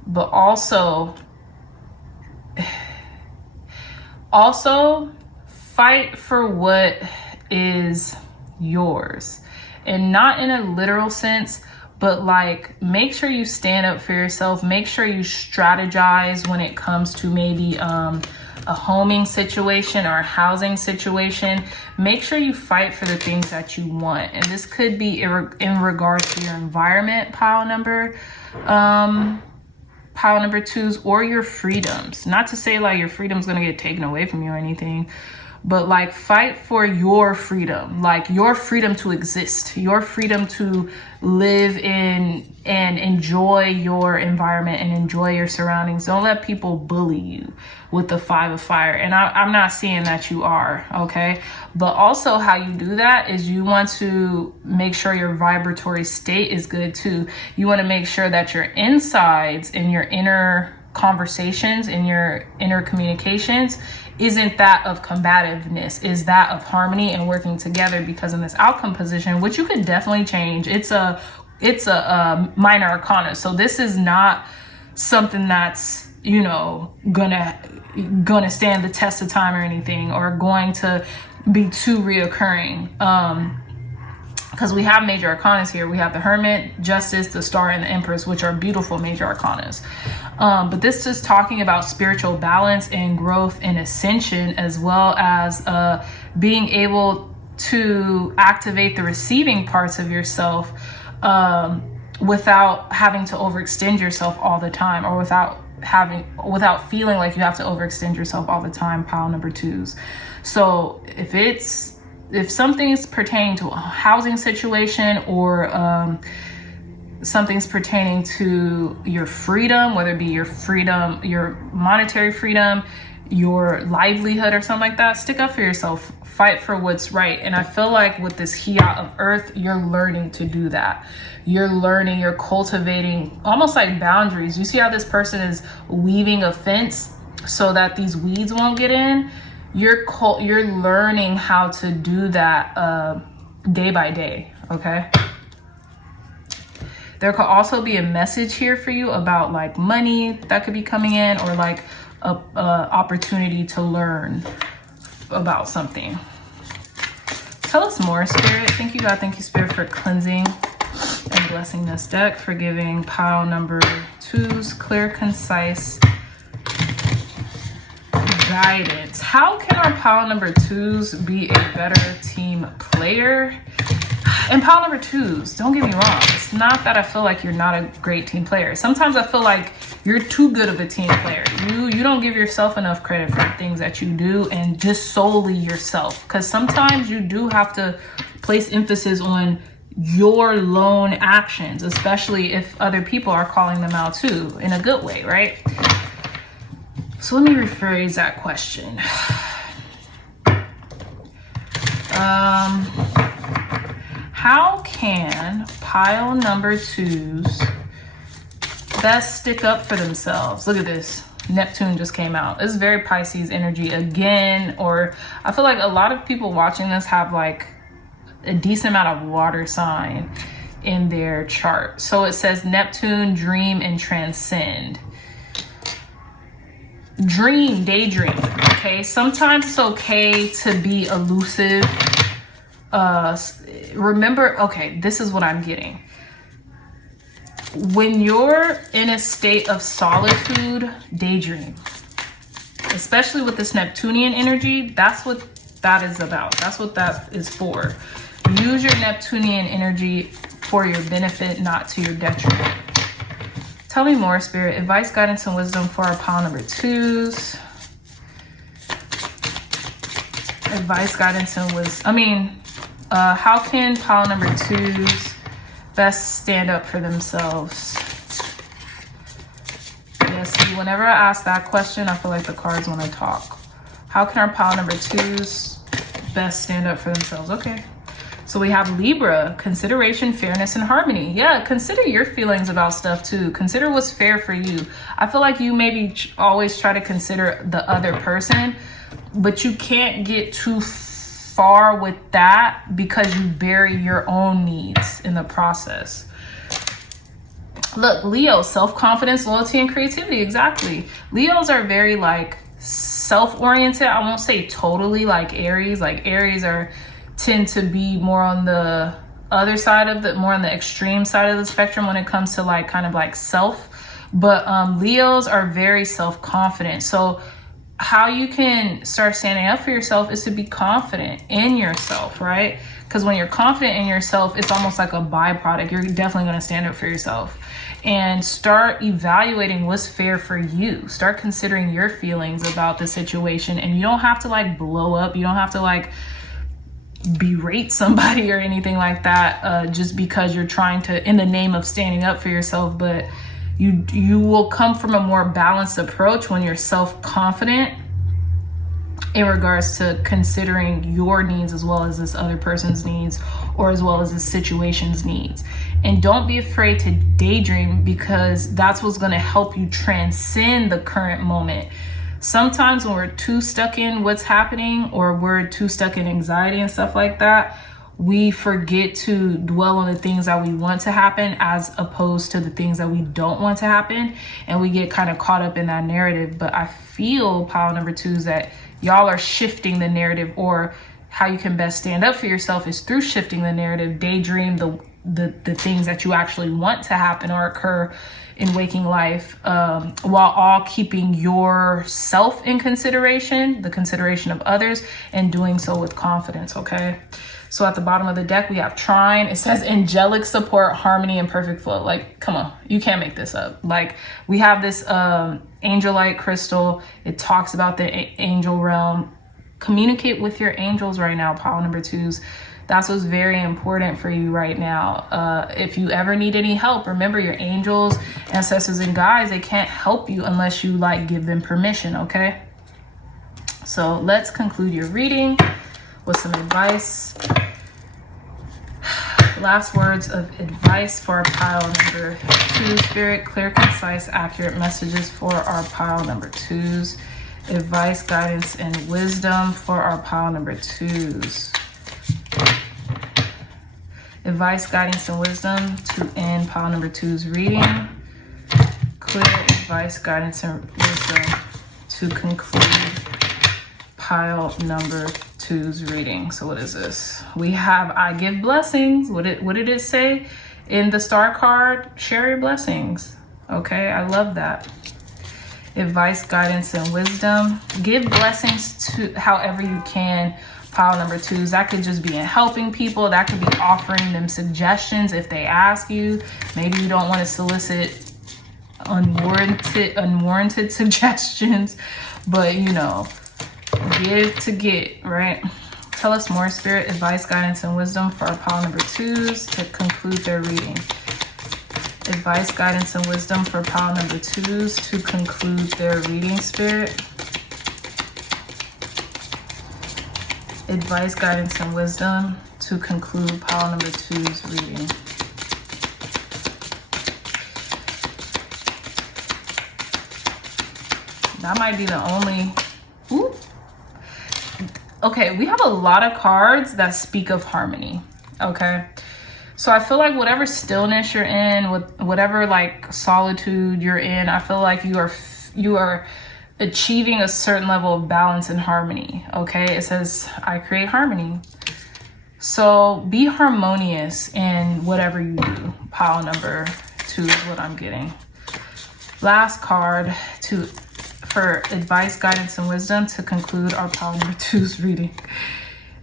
But also fight for what is yours. And not in a literal sense, but like make sure you stand up for yourself. Make sure you strategize when it comes to maybe a homing situation or a housing situation. Make sure you fight for the things that you want. And this could be in regards to your environment, pile number 2s, or your freedoms. Not to say like your freedom's gonna get taken away from you or anything, but like fight for your freedom, like your freedom to exist, your freedom to live in and enjoy your environment and enjoy your surroundings. Don't let people bully you with the 5 of Fire. And I'm not seeing that you are, okay? But also how you do that is you want to make sure your vibratory state is good too. You want to make sure that your insides and your inner conversations and your inner communications isn't that of combativeness, is that of harmony and working together. Because in this outcome position, which you can definitely change, it's a minor arcana. So this is not something that's, you know, gonna stand the test of time or anything, or going to be too reoccurring. Because we have major arcanas here. We have the Hermit, Justice, the Star, and the Empress, which are beautiful major arcanas. But this is talking about spiritual balance and growth and ascension, as well as being able to activate the receiving parts of yourself without having to overextend yourself all the time, or without feeling like you have to overextend yourself all the time, pile number 2s. So if something's pertaining to a housing situation, or something's pertaining to your freedom, whether it be your freedom, your monetary freedom, your livelihood, or something like that, stick up for yourself, fight for what's right. And I feel like with this Hiya of Earth, you're learning to do that. You're cultivating almost like boundaries. You see how this person is weaving a fence so that these weeds won't get in? You're learning how to do that day by day, okay? There could also be a message here for you about like money that could be coming in, or like a opportunity to learn about something. Tell us more, Spirit. Thank you, God. Thank you, Spirit, for cleansing and blessing this deck, for giving pile number 2s clear, concise guidance. How can our pile number 2s be a better team player? And pile number 2s, don't get me wrong, it's not that I feel like you're not a great team player. Sometimes I feel like you're too good of a team player. You don't give yourself enough credit for the things that you do, and just solely yourself. Because sometimes you do have to place emphasis on your lone actions, especially if other people are calling them out too, in a good way, right? So let me rephrase that question. How can pile number 2s best stick up for themselves? Look at this. Neptune just came out. This is very Pisces energy again, or I feel like a lot of people watching this have like a decent amount of water sign in their chart. So it says Neptune, dream, and transcend. Dream, daydream, okay? Sometimes it's okay to be elusive. Remember, okay, this is what I'm getting. When you're in a state of solitude, daydream. Especially with this Neptunian energy, that's what that is about. That's what that is for. Use your Neptunian energy for your benefit, not to your detriment. Tell me more, Spirit. Advice, guidance, and wisdom for our pile number 2s. Advice, guidance, and wisdom. How can pile number 2s best stand up for themselves? Yeah, see, whenever I ask that question, I feel like the cards want to talk. How can our pile number 2s best stand up for themselves? Okay. So we have Libra, consideration, fairness, and harmony. Yeah, consider your feelings about stuff too. Consider what's fair for you. I feel like you maybe always try to consider the other person, but you can't get too far with that because you bury your own needs in the process. Look, Leo, self-confidence, loyalty, and creativity. Exactly. Leos are very like self-oriented. I won't say totally like Aries. Like Aries tend to be more on the other side of more on the extreme side of the spectrum when it comes to like kind of like self. But Leos are very self-confident. So how you can start standing up for yourself is to be confident in yourself, right? Because when you're confident in yourself, it's almost like a byproduct. You're definitely going to stand up for yourself and start evaluating what's fair for you. Start considering your feelings about the situation. And you don't have to like blow up. You don't have to like berate somebody or anything like that just because you're trying to, in the name of standing up for yourself. But you will come from a more balanced approach when you're self-confident in regards to considering your needs as well as this other person's needs, or as well as this situation's needs. And don't be afraid to daydream, because that's what's going to help you transcend the current moment. Sometimes when we're too stuck in what's happening, or we're too stuck in anxiety and stuff like that, we forget to dwell on the things that we want to happen as opposed to the things that we don't want to happen. And we get kind of caught up in that narrative. But I feel, pile number 2s, that y'all are shifting the narrative, or how you can best stand up for yourself is through shifting the narrative. Daydream the things that you actually want to happen or occur in waking life, while all keeping yourself in consideration, the consideration of others, and doing so with confidence, okay? So at the bottom of the deck, we have Trine. It says angelic support, harmony, and perfect flow. Like, come on, you can't make this up. Like, we have this Angelite crystal. It talks about the angel realm. Communicate with your angels right now, pile number 2s. That's what's very important for you right now. If you ever need any help, remember your angels, ancestors, and guides, they can't help you unless you like give them permission, okay? So let's conclude your reading with some advice. Last words of advice for our pile number 2, Spirit. Clear, concise, accurate messages for our pile number 2s. Advice, guidance, and wisdom for our pile number 2s. Advice, guidance, and wisdom to end pile number 2's reading. Clear advice, guidance, and wisdom to conclude pile number 2's reading. So what is this? We have I give blessings. What did it say in the star card? Share your blessings. Okay, I love that. Advice, guidance, and wisdom. Give blessings to however you can. Pile number 2s. That could just be in helping people. That could be offering them suggestions if they ask you. Maybe you don't want to solicit unwarranted suggestions, but you know, give to get, right? Tell us more, Spirit. Advice, guidance, and wisdom for our pile number 2s to conclude their reading. Advice, guidance, and wisdom for pile number 2s to conclude their reading, Spirit. Advice, guidance, and wisdom to conclude pile number 2's reading. That might be the only... Ooh. Okay, we have a lot of cards that speak of harmony, okay? So I feel like whatever stillness you're in, whatever like solitude you're in, I feel like you are achieving a certain level of balance and harmony, okay? It says, I create harmony. So be harmonious in whatever you do. Pile number 2 is what I'm getting. Last card for advice, guidance, and wisdom to conclude our pile number 2's reading.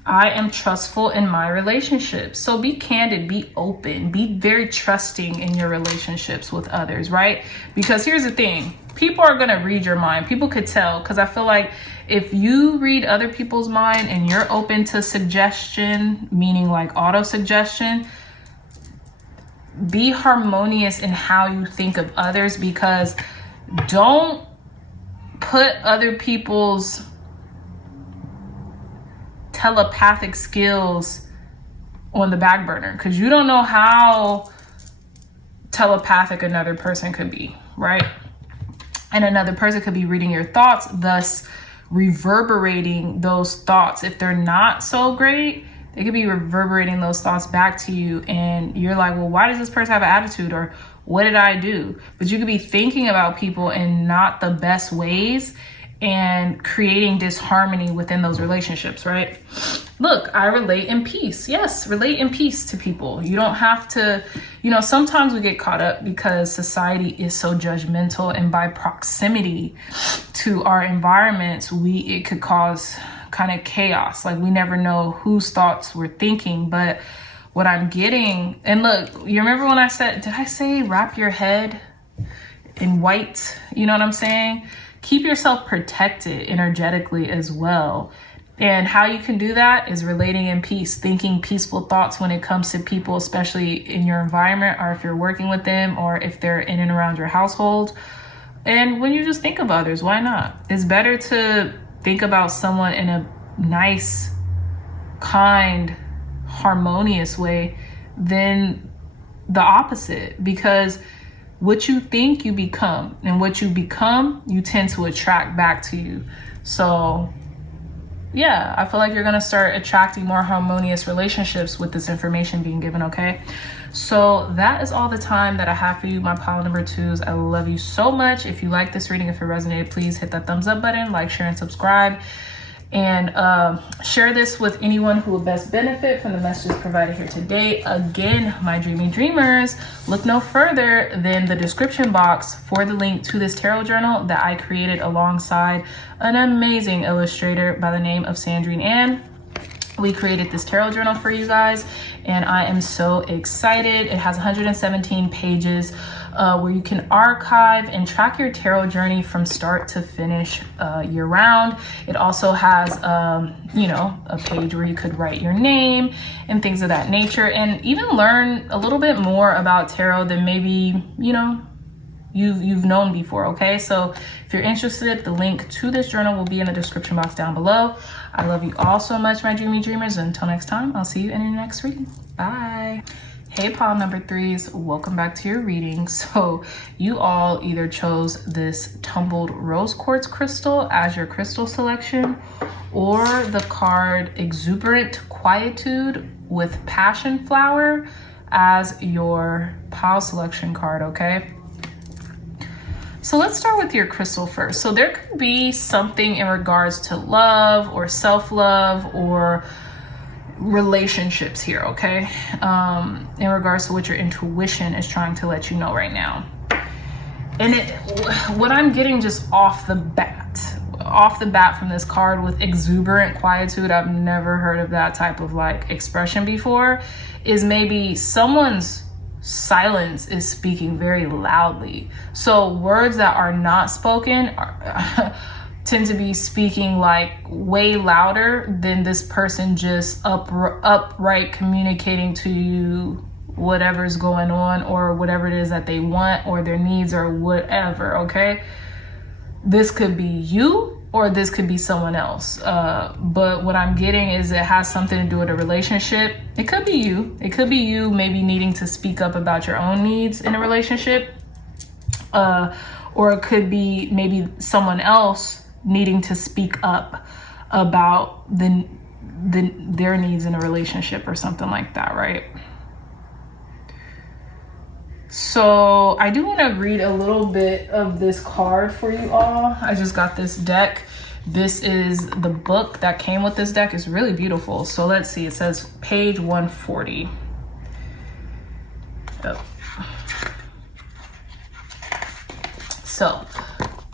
I am trustful in my relationships. So be candid, be open, be very trusting in your relationships with others, right? Because here's the thing, people are going to read your mind. People could tell, because I feel like if you read other people's mind and you're open to suggestion, meaning like auto suggestion, be harmonious in how you think of others, because don't put other people's telepathic skills on the back burner, because you don't know how telepathic another person could be, right? And another person could be reading your thoughts, thus reverberating those thoughts. If they're not so great, they could be reverberating those thoughts back to you, and you're like, well, why does this person have an attitude, or what did I do? But you could be thinking about people in not the best ways and creating disharmony within those relationships, right? Look, I relate in peace. Yes, relate in peace to people. You don't have to, sometimes we get caught up because society is so judgmental, and by proximity to our environments, it could cause kind of chaos. Like, we never know whose thoughts we're thinking. But what I'm getting, and look, you remember when I said, did I say wrap your head in white? You know what I'm saying? Keep yourself protected energetically as well. And how you can do that is relating in peace, thinking peaceful thoughts when it comes to people, especially in your environment, or if you're working with them, or if they're in and around your household. And when you just think of others, why not? It's better to think about someone in a nice, kind, harmonious way than the opposite, because what you think, you become, and what you become, you tend to attract back to you. So yeah, I feel like you're going to start attracting more harmonious relationships with this information being given, okay? So that is all the time that I have for you, my pile number twos. I love you so much. If you like this reading, if it resonated, please hit that thumbs up button, like, share, and subscribe. And share this with anyone who will best benefit from the messages provided here today. Again, my dreamy dreamers, look no further than the description box for the link to this tarot journal that I created alongside an amazing illustrator by the name of Sandrine Ann. We created this tarot journal for you guys, and I am so excited. It has 117 pages where you can archive and track your tarot journey from start to finish year round. It also has, a page where you could write your name and things of that nature, and even learn a little bit more about tarot than maybe, you've known before, okay? So if you're interested, the link to this journal will be in the description box down below. I love you all so much, my dreamy dreamers. Until next time, I'll see you in your next reading. Bye. Hey, pile number threes, welcome back to your reading. So you all either chose this tumbled rose quartz crystal as your crystal selection, or the card Exuberant Quietude with Passion Flower as your pile selection card, okay? So let's start with your crystal first. So there could be something in regards to love or self-love or relationships here, okay? In regards to what your intuition is trying to let you know right now. And what I'm getting just off the bat from this card with Exuberant Quietude, I've never heard of that type of like expression before, is maybe someone's silence is speaking very loudly. So words that are not spoken tend to be speaking like way louder than this person just upright communicating to you whatever's going on, or whatever it is that they want, or their needs, or whatever, okay? This could be you, or this could be someone else. But what I'm getting is it has something to do with a relationship. It could be you. It could be you maybe needing to speak up about your own needs in a relationship. Or it could be maybe someone else needing to speak up about their needs in a relationship or something like that, right? So I do want to read a little bit of this card for you all. I just got this deck. This is the book that came with this deck. It's really beautiful. So let's see. It says page 140. Oh. So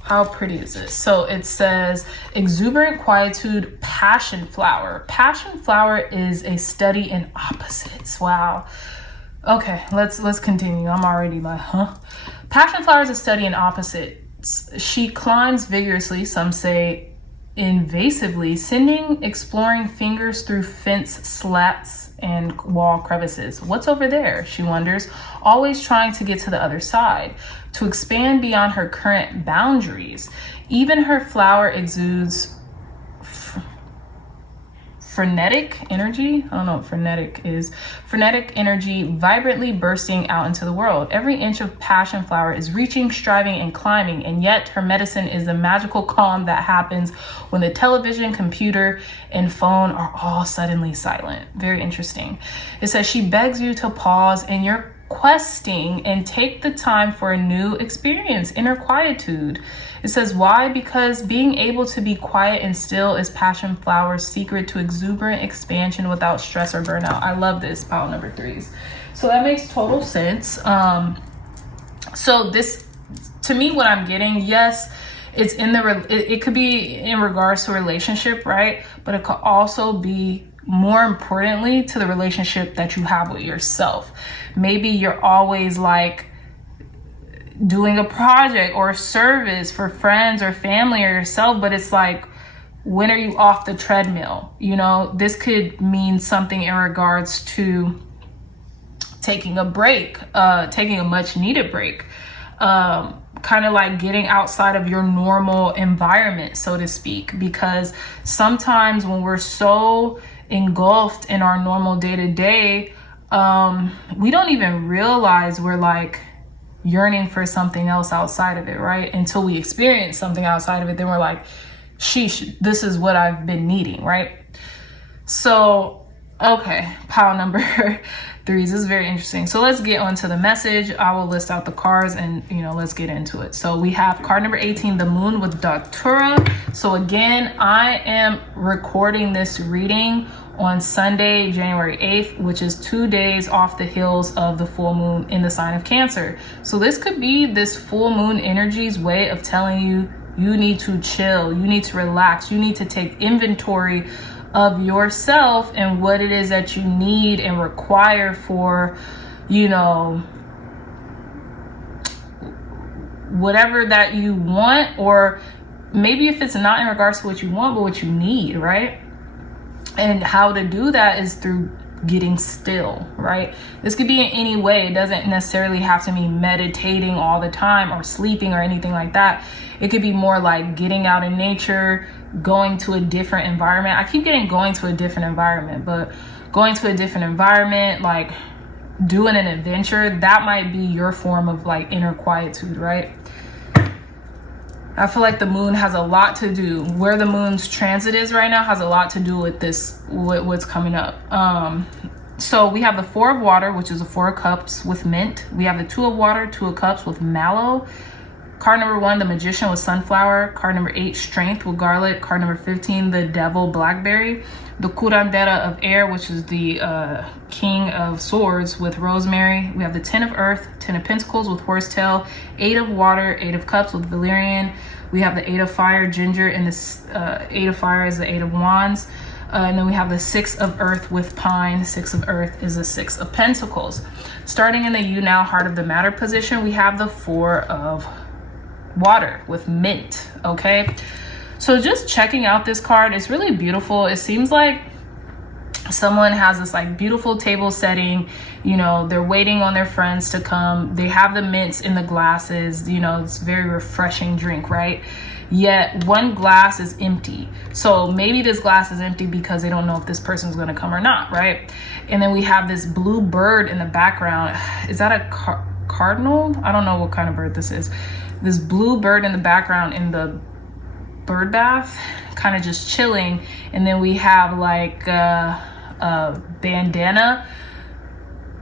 How pretty is this? So it says exuberant quietude, passion flower. Passion flower is a study in opposites. Wow. Okay, let's continue. I'm already like, huh? Passion flower is a study in opposites. She climbs vigorously, some say invasively, sending exploring fingers through fence slats and wall crevices. What's over there? She wonders, always trying to get to the other side, to expand beyond her current boundaries. Even her flower exudes frenetic energy. I don't know what frenetic is. Frenetic energy vibrantly bursting out into the world. Every inch of passion flower is reaching, striving, and climbing, and yet her medicine is the magical calm that happens when the television, computer, and phone are all suddenly silent. Very interesting. It says she begs you to pause in your questing and take the time for a new experience, inner quietude. It says why? Because being able to be quiet and still is passion flower's secret to exuberant expansion without stress or burnout. I love this, pile number 3s. So that makes total sense. So this, to me, what I'm getting, yes, it's in it could be in regards to a relationship, right? But it could also be, more importantly, to the relationship that you have with yourself. Maybe you're always like doing a project or a service for friends or family or yourself, but it's like, when are you off the treadmill? You know, this could mean something in regards to taking a break, taking a much needed break, kind of like getting outside of your normal environment, so to speak, because sometimes when we're so engulfed in our normal day-to-day, we don't even realize we're like yearning for something else outside of it, right? Until we experience something outside of it, then we're like, sheesh, this is what I've been needing, right? So, okay, pile number 3s. This is very interesting. So let's get on to the message. I will list out the cards and, let's get into it. So we have card number 18, the moon with Datura. So again, I am recording this reading on Sunday, January 8th, which is 2 days off the heels of the full moon in the sign of Cancer. So this could be this full moon energy's way of telling you, you need to chill, you need to relax, you need to take inventory of yourself and what it is that you need and require for, whatever that you want, or maybe if it's not in regards to what you want, but what you need, right? And how to do that is through getting still, right? This could be in any way. It doesn't necessarily have to mean meditating all the time or sleeping or anything like that. It could be more like getting out in nature, going to a different environment. I keep getting going to a different environment, but going to a different environment, like doing an adventure, that might be your form of like inner quietude, right? I feel like the moon has a lot to do. Where the moon's transit is right now has a lot to do with this, what's coming up. So we have the 4 of water, which is a 4 of cups with mint. We have the 2 of water, 2 of cups with mallow. Card number 1, the magician with sunflower. Card number 8, strength with garlic. Card number 15, the devil, blackberry. The curandera of air, which is the king of swords with rosemary. We have the 10 of earth, 10 of pentacles with horsetail, 8 of water, 8 of cups with valerian. We have the 8 of fire, ginger, and the 8 of fire is the 8 of wands. And then we have the 6 of earth with pine. 6 of earth is the 6 of pentacles. Starting in the you now heart of the matter position, we have the 4 of water with mint. Okay, so just checking out this card, it's really beautiful. It seems like someone has this like beautiful table setting, they're waiting on their friends to come. They have the mints in the glasses, it's a very refreshing drink, right? Yet one glass is empty. So maybe this glass is empty because they don't know if this person's going to come or not, right? And then we have this blue bird in the background. Is that a cardinal? I don't know what kind of bird this is. This blue bird in the background in the bird bath, kind of just chilling. And then we have like a bandana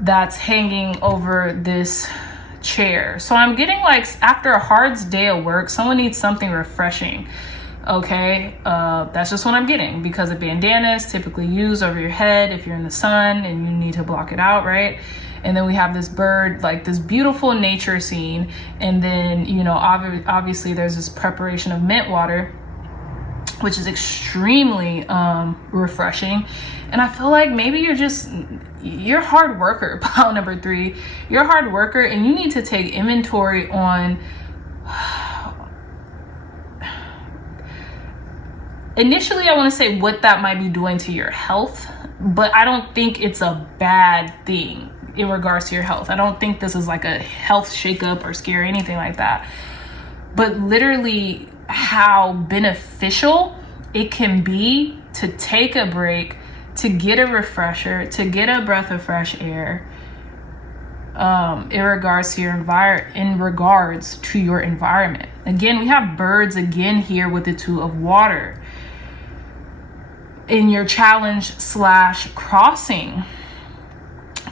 that's hanging over this chair. So I'm getting like, after a hard day of work, someone needs something refreshing. Okay, that's just what I'm getting, because a bandana is typically used over your head if you're in the sun and you need to block it out, right? And then we have this bird, like this beautiful nature scene, and then, you know, obviously there's this preparation of mint water, which is extremely refreshing. And I feel like maybe you're a hard worker, pile number 3. You're a hard worker and you need to take inventory on initially, I want to say what that might be doing to your health, but I don't think it's a bad thing in regards to your health. I don't think this is like a health shakeup or scare, anything like that. But literally how beneficial it can be to take a break, to get a refresher, to get a breath of fresh air, in regards to your environment. Again, we have birds again here with the 2 of water in your challenge / crossing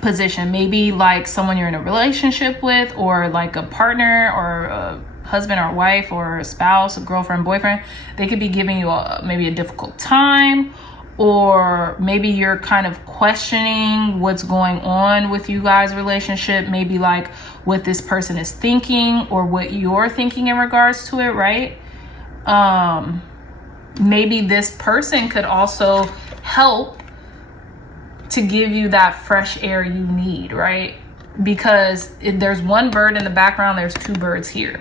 position. Maybe like someone you're in a relationship with, or like a partner or a husband or wife or a spouse, a girlfriend, boyfriend. They could be giving you maybe a difficult time, or maybe you're kind of questioning what's going on with you guys' relationship, maybe like what this person is thinking or what you're thinking in regards to it, right? Maybe this person could also help to give you that fresh air you need, right? Because if there's one bird in the background, there's 2 birds here.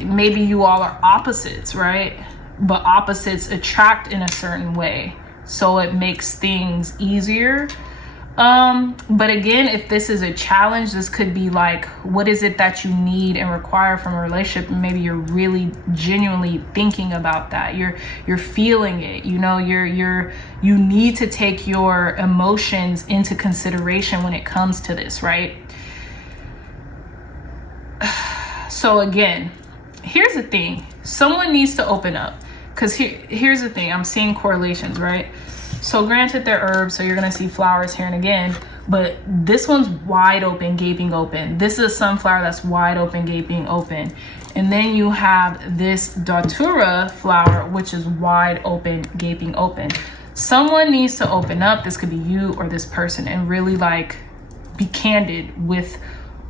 Maybe you all are opposites, right? But opposites attract in a certain way, so it makes things easier. But again, if this is a challenge, this could be like, what is it that you need and require from a relationship? And maybe you're really genuinely thinking about that. You're feeling it, you know, you need to take your emotions into consideration when it comes to this, right? So again, here's the thing. Someone needs to open up, because here's the thing. I'm seeing correlations, right? So granted, they're herbs, so you're going to see flowers here and again, but this one's wide open, gaping open. This is a sunflower that's wide open, gaping open. And then you have this datura flower, which is wide open, gaping open. Someone needs to open up. This could be you or this person, and really like be candid with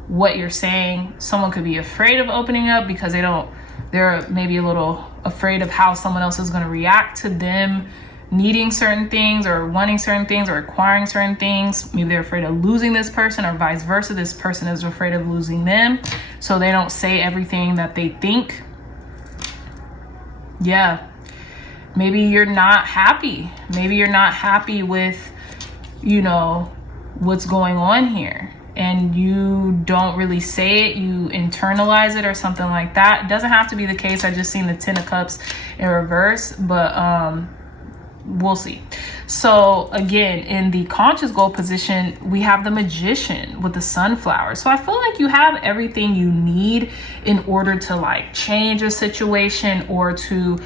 what you're saying. Someone could be afraid of opening up because they're maybe a little afraid of how someone else is going to react to them needing certain things or wanting certain things or acquiring certain things. Maybe they're afraid of losing this person, or vice versa. This person is afraid of losing them, so they don't say everything that they think. Yeah. Maybe you're not happy. Maybe you're not happy with, you know, what's going on here, and you don't really say it, you internalize it or something like that. It doesn't have to be the case. I just seen the 10 of Cups in reverse, but we'll see. So again, in the conscious goal position, we have the Magician with the sunflower. So I feel like you have everything you need in order to like change a situation, or to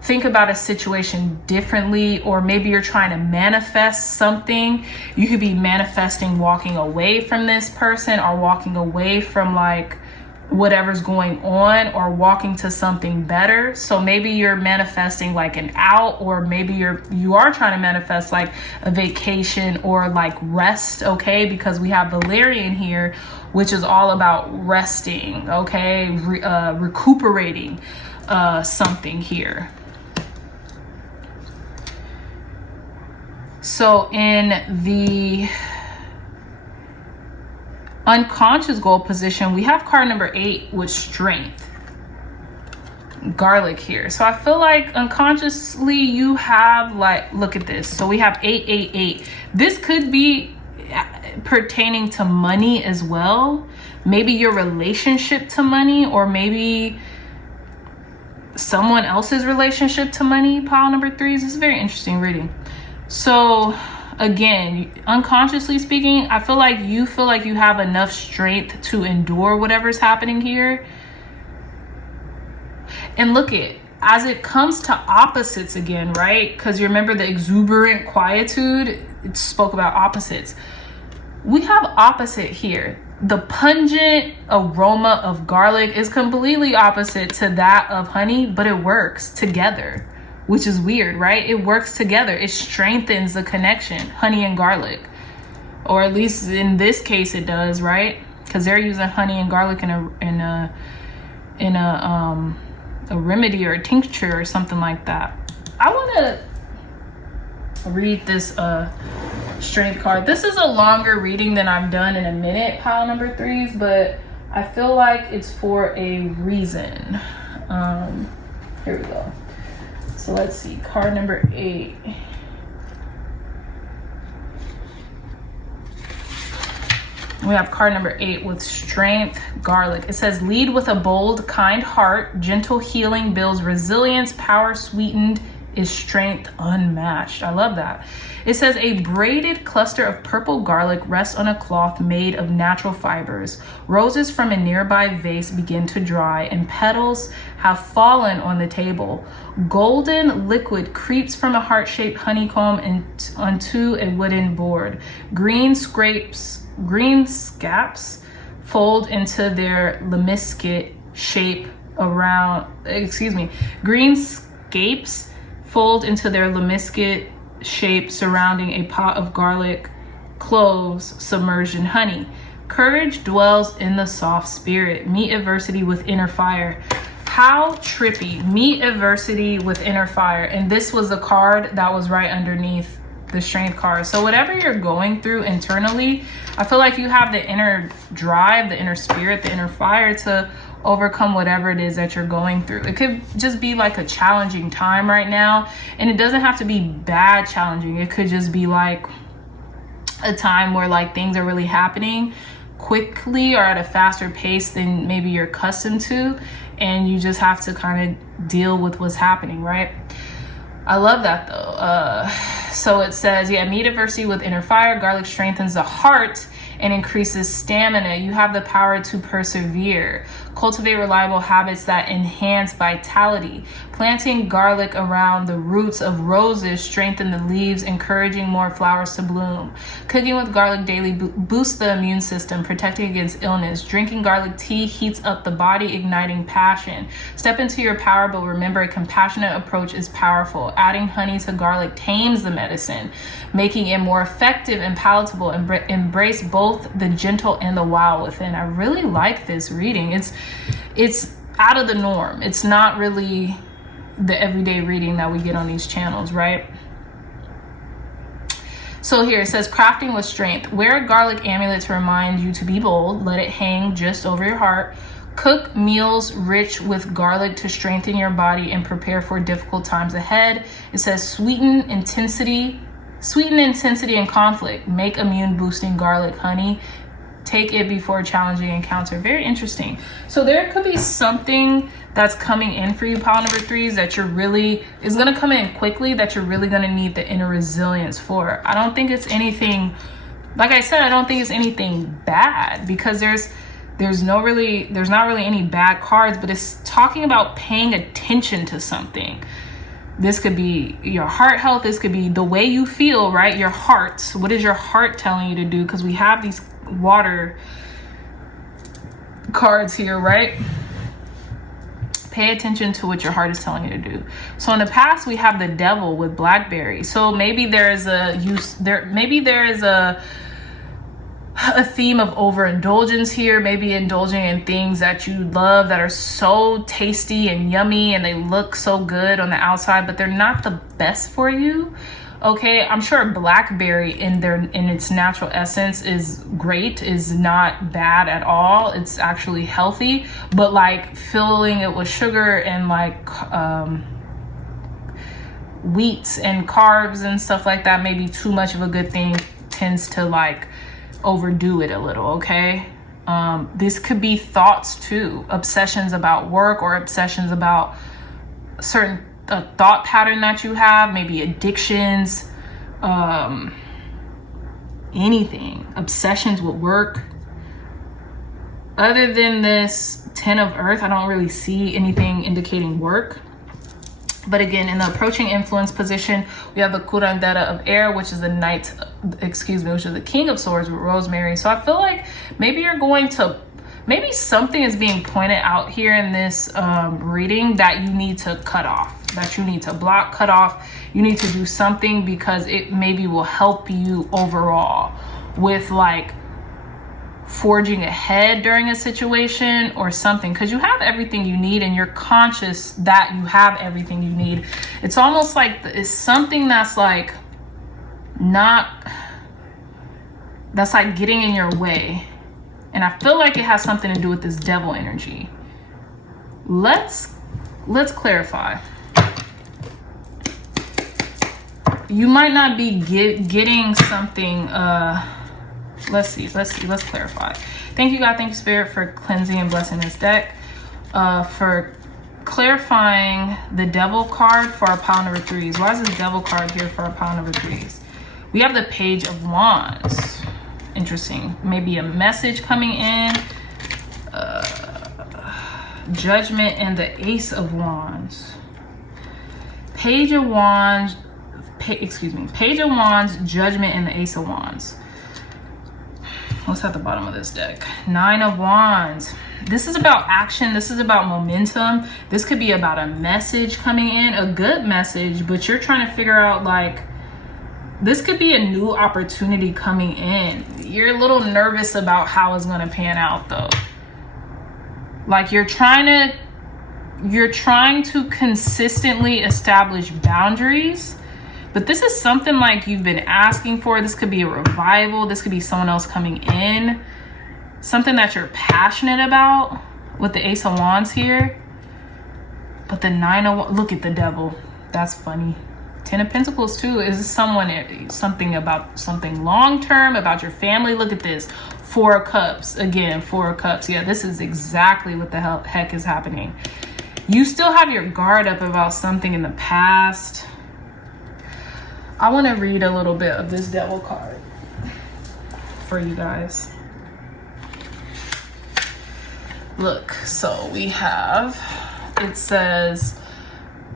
think about a situation differently, or maybe you're trying to manifest something. You could be manifesting walking away from this person, or walking away from like whatever's going on, or walking to something better. So maybe you're manifesting like an out, or maybe you are trying to manifest like a vacation or like rest, okay? Because we have Valerian here, which is all about resting, okay? Recuperating something here. So in the unconscious goal position, we have card number 8 with strength, garlic here. So I feel like unconsciously you have like, look at this. So we have 888. This could be pertaining to money as well. Maybe your relationship to money, or maybe someone else's relationship to money. Pile number 3s. This is a very interesting reading. So again, unconsciously speaking, I feel like you have enough strength to endure whatever's happening here. And look as it comes to opposites again, right? Because you remember the exuberant quietude, it spoke about opposites. We have opposite here. the pungent aroma of garlic is completely opposite to that of honey, but it works together, which is weird, right? It works together. It strengthens the connection, honey and garlic, or at least in this case it does, right? Because they're using honey and garlic in a remedy or a tincture or something like that. I want to read this strength card. This is a longer reading than I've done in a minute, pile number 3s, but I feel like it's for a reason. Here we go. So let's see, card number 8. We have card number 8 with strength, garlic. It says, lead with a bold, kind heart. Gentle healing builds resilience. Power sweetened is strength unmatched. I love that. It says, a braided cluster of purple garlic rests on a cloth made of natural fibers. Roses from a nearby vase begin to dry, and petals have fallen on the table. Golden liquid creeps from a heart-shaped honeycomb and onto a wooden board. Green scaps fold into their lemniscate shape around, green scapes fold into their lemniscate shape surrounding a pot of garlic cloves submerged in honey. Courage dwells in the soft spirit. Meet adversity with inner fire. How trippy. Meet adversity with inner fire. And this was the card that was right underneath the strength card. So whatever you're going through internally, I feel like you have the inner drive, the inner spirit, the inner fire to overcome whatever it is that you're going through. It could just be like a challenging time right now, and it doesn't have to be bad challenging. It could just be like a time where like things are really happening quickly or at a faster pace than maybe you're accustomed to, and you just have to kind of deal with what's happening, right? I love that though. So it says, yeah, meet adversity with inner fire. Garlic strengthens the heart and increases stamina. You have the power to persevere. Cultivate reliable habits that enhance vitality. Planting garlic around the roots of roses strengthen the leaves, encouraging more flowers to bloom. Cooking with garlic daily boosts the immune system, protecting against illness. Drinking garlic tea heats up the body, igniting passion. Step into your power, but remember, a compassionate approach is powerful. Adding honey to garlic tames the medicine, making it more effective and palatable. Embrace both the gentle and the wild within. I really like this reading. It's out of the norm. It's not really the everyday reading that we get on these channels, right? So here it says, crafting with strength. Wear a garlic amulet to remind you to be bold. Let it hang just over your heart. Cook meals rich with garlic to strengthen your body and prepare for difficult times ahead. It says, sweeten intensity and conflict. Make immune boosting garlic honey. Take it before a challenging encounter. Very interesting. So there could be something that's coming in for you, pile number 3s, that is going to come in quickly, that you're really going to need the inner resilience for. I don't think it's anything, like I said, I don't think it's anything bad, because there's not really any bad cards, but it's talking about paying attention to something. This could be your heart health. This could be the way you feel, right? Your heart. What is your heart telling you to do? Because we have these water cards here, right? Pay attention to what your heart is telling you to do. So in the past, we have the devil with blackberry. So maybe there is a theme of overindulgence here, maybe indulging in things that you love that are so tasty and yummy and they look so good on the outside, but they're not the best for you. Okay, I'm sure blackberry in its natural essence is great, is not bad at all. It's actually healthy, but like filling it with sugar and like wheats and carbs and stuff like that, maybe too much of a good thing tends to like overdo it a little, okay? This could be thoughts too, obsessions about work or obsessions about certain thought pattern that you have, maybe addictions, anything, obsessions with work. Other than this 10 of Earth, I don't really see anything indicating work. But again, in the approaching influence position, we have the curandera of air, which is the knight, which is the king of swords with rosemary. So I feel like maybe you're going to, maybe something is being pointed out here in this reading that you need to cut off, that you need to block, cut off. You need to do something because it maybe will help you overall with like forging ahead during a situation or something, because you have everything you need and you're conscious that you have everything you need. It's almost like it's something that's like that's like getting in your way, and I feel like it has something to do with this devil energy. Let's clarify. You might not be getting something let's clarify. Thank you, God. Thank you, Spirit, for cleansing and blessing this deck, for clarifying the devil card for our pile number 3s. Why is this devil card here for our pile number 3s? We have the Page of Wands. Interesting. Maybe a message coming in, Judgment, and the Ace of Wands. Page of Wands, Page of Wands, Judgment, and the Ace of Wands. What's at the bottom of this deck? 9 of Wands. This is about action. This is about momentum. This could be about a message coming in, a good message, but you're trying to figure out, like, this could be a new opportunity coming in. You're a little nervous about how it's going to pan out, though. Like, you're trying to consistently establish boundaries. But this is something like you've been asking for. This could be a revival. This could be someone else coming in. Something that you're passionate about with the Ace of Wands here. But the 9 of Wands, look at the devil. That's funny. 10 of Pentacles too. Is this something about something long-term, about your family? Look at this. 4 of Cups. Again, 4 of Cups. Yeah, this is exactly what the heck is happening. You still have your guard up about something in the past. I want to read a little bit of this devil card for you guys. Look, so we have, it says,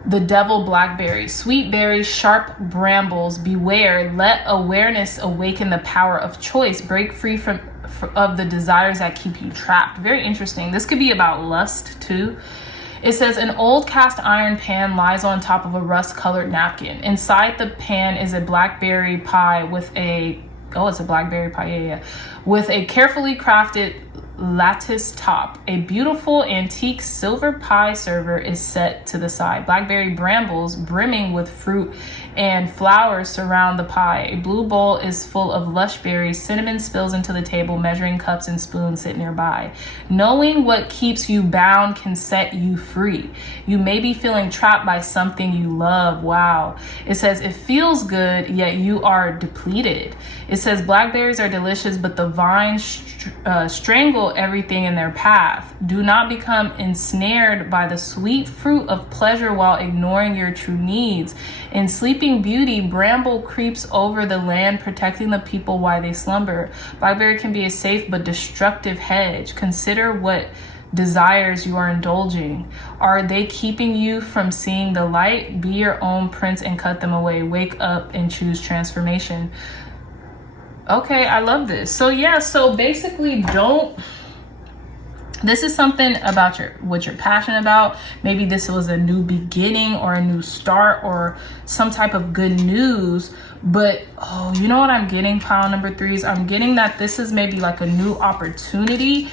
the devil blackberry, sweet berries, sharp brambles, beware, let awareness awaken the power of choice, break free of the desires that keep you trapped. Very interesting. This could be about lust too. It says, an old cast iron pan lies on top of a rust-colored napkin. Inside the pan is a blackberry pie with a, it's a blackberry pie, yeah. With a carefully crafted lattice top. A beautiful antique silver pie server is set to the side. Blackberry brambles brimming with fruit and flowers surround the pie. A blue bowl is full of lush berries. Cinnamon spills into the table. Measuring cups and spoons sit nearby. Knowing what keeps you bound can set you free. You may be feeling trapped by something you love. Wow. It says it feels good, yet you are depleted. It says blackberries are delicious, but the vines strangle everything in their path. Do not become ensnared by the sweet fruit of pleasure while ignoring your true needs. In Sleeping Beauty, bramble creeps over the land, protecting the people while they slumber. Blackberry can be a safe but destructive hedge. Consider what desires you are indulging. Are they keeping you from seeing the light? Be your own prince and cut them away. Wake up and choose transformation. Okay, I love this. So yeah, so basically this is something about what you're passionate about. Maybe this was a new beginning or a new start or some type of good news. But, you know what I'm getting, pile number 3s? I'm getting that this is maybe like a new opportunity.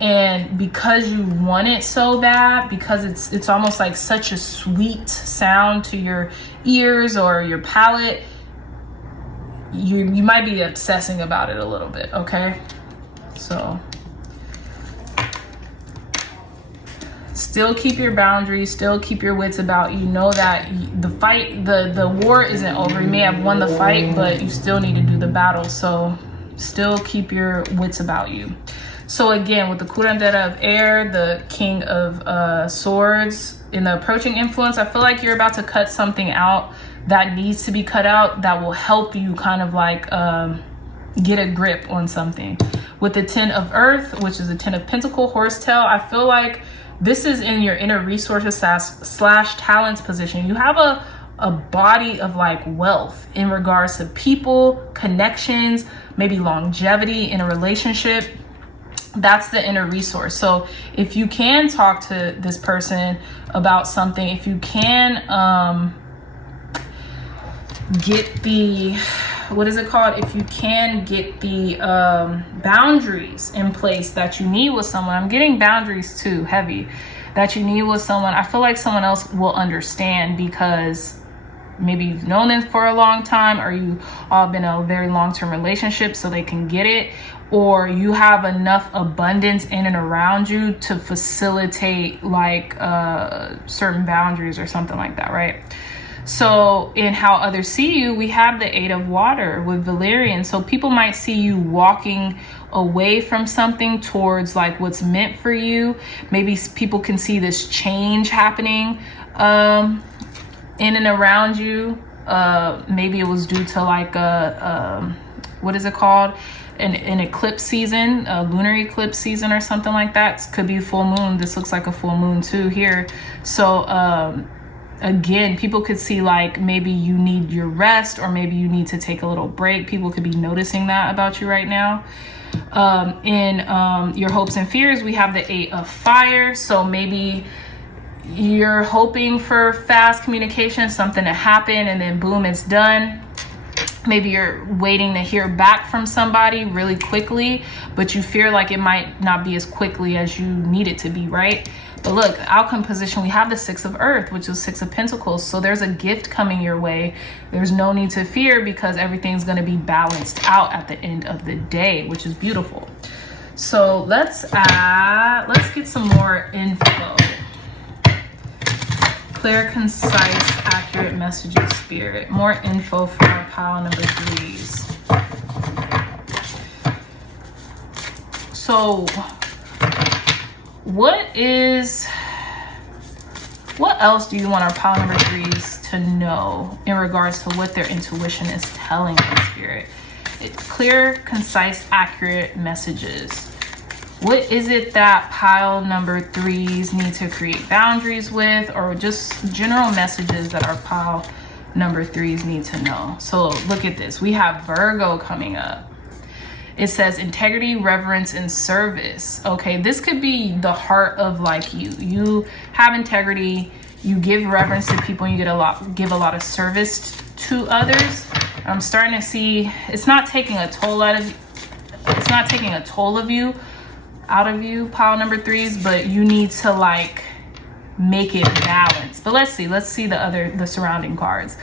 And because you want it so bad, because it's almost like such a sweet sound to your ears or your palate, you might be obsessing about it a little bit, okay? So still keep your boundaries, still keep your wits about you. Know that the fight, the war isn't over. You may have won the fight, but you still need to do the battle. So still keep your wits about you. So again, with the curandera of air, the king of swords, in the approaching influence, I feel like you're about to cut something out that needs to be cut out that will help you kind of like get a grip on something. With the 10 of earth, which is the 10 of pentacle horsetail, I feel like this is in your inner resources slash talents position. You have a body of like wealth in regards to people, connections, maybe longevity in a relationship. That's the inner resource. So if you can talk to this person about something, if you can get the, what is it called? If you can get the boundaries in place that you need with someone, I'm getting boundaries too heavy, that you need with someone. I feel like someone else will understand, because maybe you've known them for a long time, or you all been in a very long-term relationship, so they can get it, or you have enough abundance in and around you to facilitate like certain boundaries or something like that, right? So in how others see you, we have the 8 of water with Valerian. So people might see you walking away from something towards like what's meant for you. Maybe people can see this change happening in and around you. Maybe it was due to like what is it called? An eclipse season, a lunar eclipse season or something like that. Could be full moon. This looks like a full moon too here. So again, people could see like maybe you need your rest, or maybe you need to take a little break. People could be noticing that about you right now. In your hopes and fears, we have the 8 of fire. So maybe you're hoping for fast communication, something to happen, and then boom, it's done. Maybe you're waiting to hear back from somebody really quickly, but you fear like it might not be as quickly as you need it to be, right? But look, outcome position, we have the 6 of earth, which is 6 of pentacles. So there's a gift coming your way. There's no need to fear, because everything's going to be balanced out at the end of the day, which is beautiful. So let's get some more info. Clear, concise, accurate messages, Spirit. More info for our pile number 3s. So what else do you want our pile number 3s to know in regards to what their intuition is telling them, Spirit? It's clear, concise, accurate messages. What is it that pile number 3s need to create boundaries with, or just general messages that our pile number 3s need to know? So look at this. We have Virgo coming up. It says integrity, reverence, and service. Okay, this could be the heart of like you. You have integrity, you give reverence to people, and you give a lot of service to others. I'm starting to see it's not taking a toll out of you, pile number 3s, but you need to like make it balanced. But let's see the surrounding cards.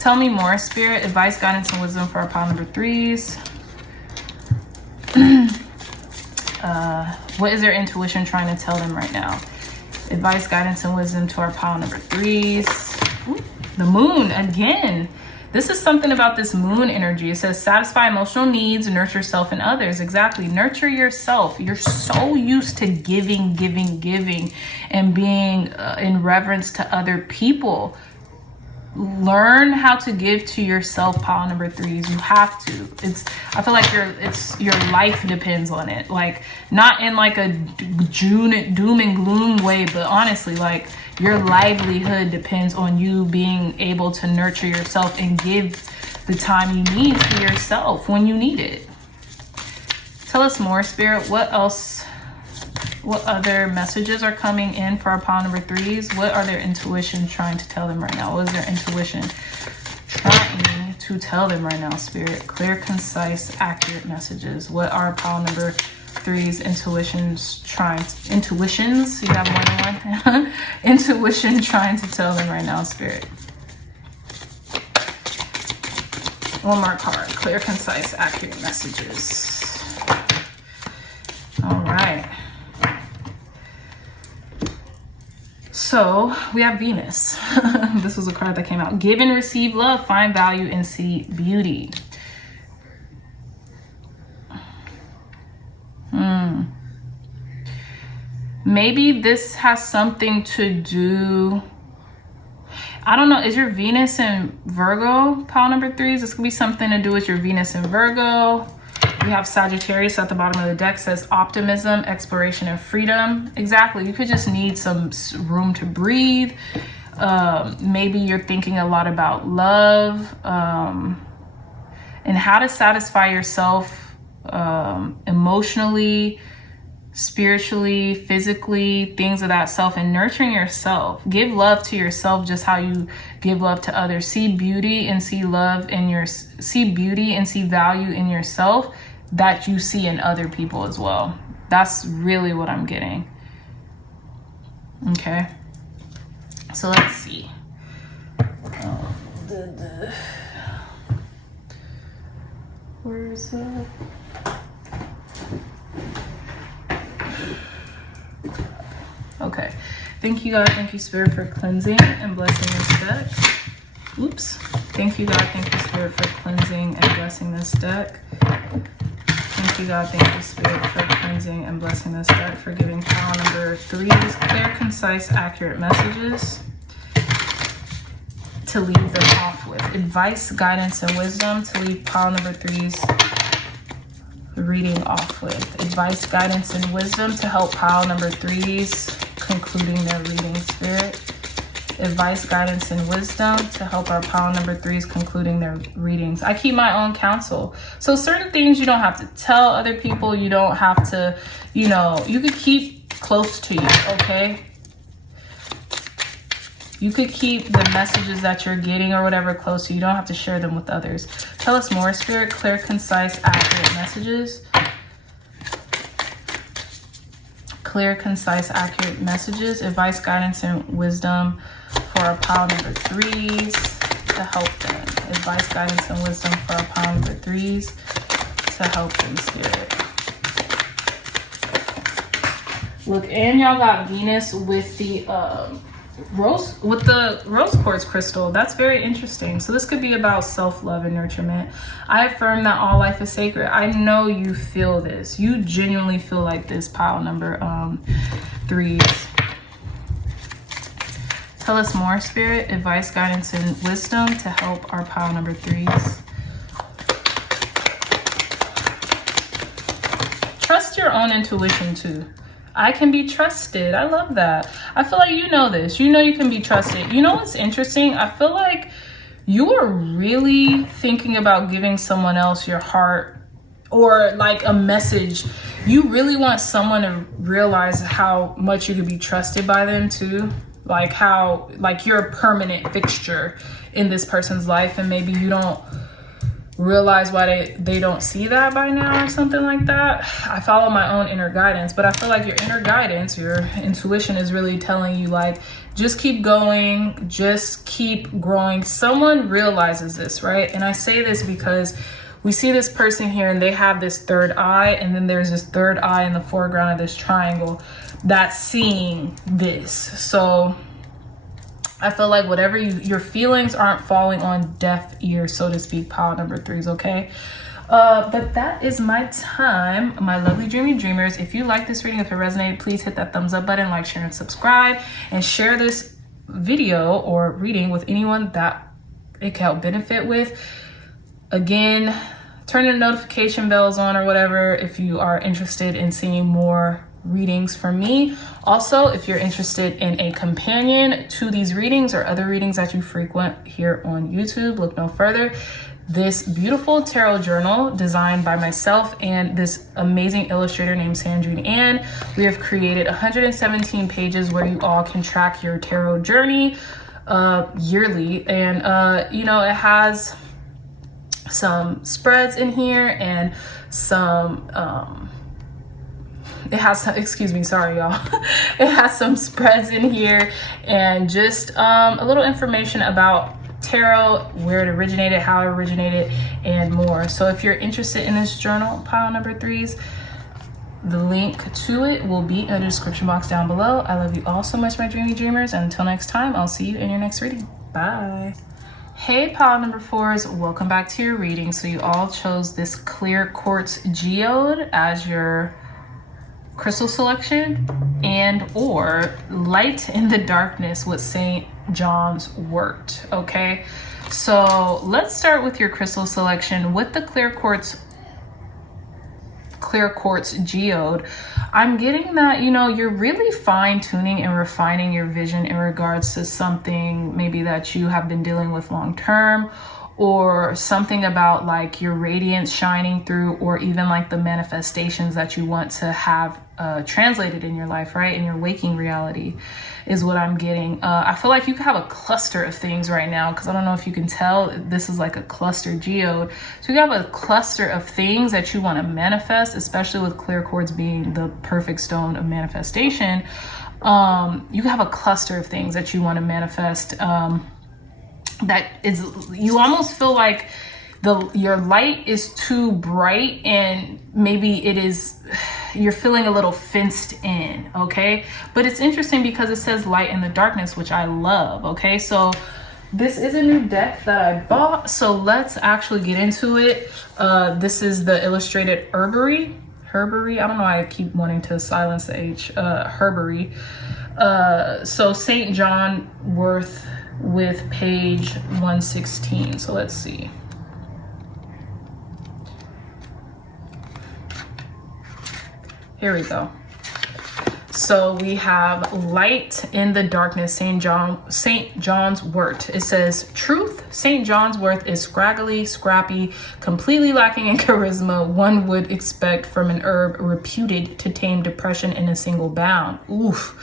Tell me more, Spirit. Advice, guidance, and wisdom for our pile number 3s. What is their intuition trying to tell them right now? Advice, guidance, and wisdom to our pile number 3s. Ooh, the moon again. This is something about this moon energy. It says satisfy emotional needs, nurture yourself and others. Exactly. Nurture yourself. You're so used to giving, and being in reverence to other people. Learn how to give to yourself, pile number 3s. You have to. I feel like your life depends on it. Like, not in like a doom and gloom way, but honestly, like your livelihood depends on you being able to nurture yourself and give the time you need to yourself when you need it. Tell us more, Spirit. What else? What other messages are coming in for our pile number 3s? What are their intuition trying to tell them right now? What is their intuition trying to tell them right now, Spirit? Clear, concise, accurate messages. What are pile number 3s intuitions? You have more than one? Intuition trying to tell them right now, Spirit. One more card. Clear, concise, accurate messages. All right. So we have Venus. This was a card that came out. Give and receive love, find value, and see beauty. Maybe this has something to do, I don't know, is your Venus in Virgo, pile number 3s? This could be something to do with your Venus in Virgo, We have Sagittarius at the bottom of the deck, says optimism, exploration, and freedom. Exactly. You could just need some room to breathe. Maybe you're thinking a lot about love and how to satisfy yourself emotionally, spiritually, physically, things of that self, and nurturing yourself. Give love to yourself just how you give love to others. See beauty and see love in see beauty and see value in yourself that you see in other people as well. That's really what I'm getting. Okay. So let's see. Where's that? Okay. Thank you, God. Thank you, Spirit, for cleansing and blessing this deck. Oops. Thank you, God. Thank you, Spirit, for cleansing and blessing this deck. Thank you, God. Thank you, Spirit, for cleansing and blessing this deck, for giving pile number 3's clear, concise, accurate messages to leave them off with. Advice, guidance, and wisdom to leave pile number 3's reading off with. Advice, guidance, and wisdom to help pile number 3's concluding their reading, Spirit. Advice, guidance, and wisdom to help our pile number 3's concluding their readings. I keep my own counsel. So certain things you don't have to tell other people. You don't have to, you know, you could keep close to you, okay? You could keep the messages that you're getting or whatever close to you. You don't have to share them with others. Tell us more, Spirit. Clear, concise, accurate messages. Clear, concise, accurate messages. Advice, guidance, and wisdom for our pile number 3's to help them. Advice, guidance, and wisdom for our pile number 3's to help them, Spirit. Look, and y'all got Venus with the rose quartz crystal. That's very interesting. So this could be about self-love and nurturement. I affirm that all life is sacred. I know you feel this. You genuinely feel like this, pile number 3's. Tell us more, Spirit. Advice, guidance, and wisdom to help our pile number 3's. Trust your own intuition too. I can be trusted. I love that. I feel like you know this. You know you can be trusted. You know what's interesting? I feel like you are really thinking about giving someone else your heart or like a message. You really want someone to realize how much you could be trusted by them too. Like how, like you're a permanent fixture in this person's life, and maybe you don't realize why they don't see that by now or something like that. I follow my own inner guidance, but I feel like your inner guidance, your intuition is really telling you like, just keep going, just keep growing. Someone realizes this, right? And I say this because we see this person here and they have this third eye, and then there's this third eye in the foreground of this triangle that's seeing this. So I feel like whatever your feelings aren't falling on deaf ears, so to speak, pile number 3's, okay? But that is my time, my lovely dreamy dreamers. If you like this reading, if it resonated, please hit that thumbs up button, like, share, and subscribe, and share this video or reading with anyone that it can help benefit with. Again, turn the notification bells on or whatever if you are interested in seeing more readings from me. Also, if you're interested in a companion to these readings or other readings that you frequent here on YouTube, look no further. This beautiful tarot journal designed by myself and this amazing illustrator named Sandrine Ann. We have created 117 pages where you all can track your tarot journey yearly. And you know, it has some spreads in here and some it has some, excuse me, sorry y'all. It has some spreads in here and just a little information about tarot, where it originated, how it originated, and more. So if you're interested in this journal, pile number 3's, the link to it will be in the description box down below. I love you all so much, my dreamy dreamers, and until next time, I'll see you in your next reading. Bye. Hey pile number 4's, welcome back to your reading. So you all chose this clear quartz geode as your crystal selection, and or light in the darkness with St. John's wort. Okay, so let's start with your crystal selection. With the clear quartz clear quartz geode, I'm getting that, you know, you're really fine tuning and refining your vision in regards to something maybe that you have been dealing with long term, or something about like your radiance shining through, or even like the manifestations that you want to have translated in your life, right? In your waking reality is what I'm getting. I feel like you could have a cluster of things right now, because I don't know if you can tell, this is like a cluster geode. So you have a cluster of things that you want to manifest, especially with clear quartz being the perfect stone of manifestation. You have a cluster of things that you want to manifest. That is, you almost feel like your light is too bright, and maybe it is, you're feeling a little fenced in, okay? But it's interesting because it says light in the darkness, which I love, okay? So this is a new deck that I bought, so let's actually get into it. This is the illustrated Herbery. I don't know why I keep wanting to silence the H. Herbery. So St. John Worth with page 116. So let's see. Here we go. So we have light in the darkness, St. John's wort. It says, truth, St. John's wort is scraggly, scrappy, completely lacking in charisma one would expect from an herb reputed to tame depression in a single bound. Oof.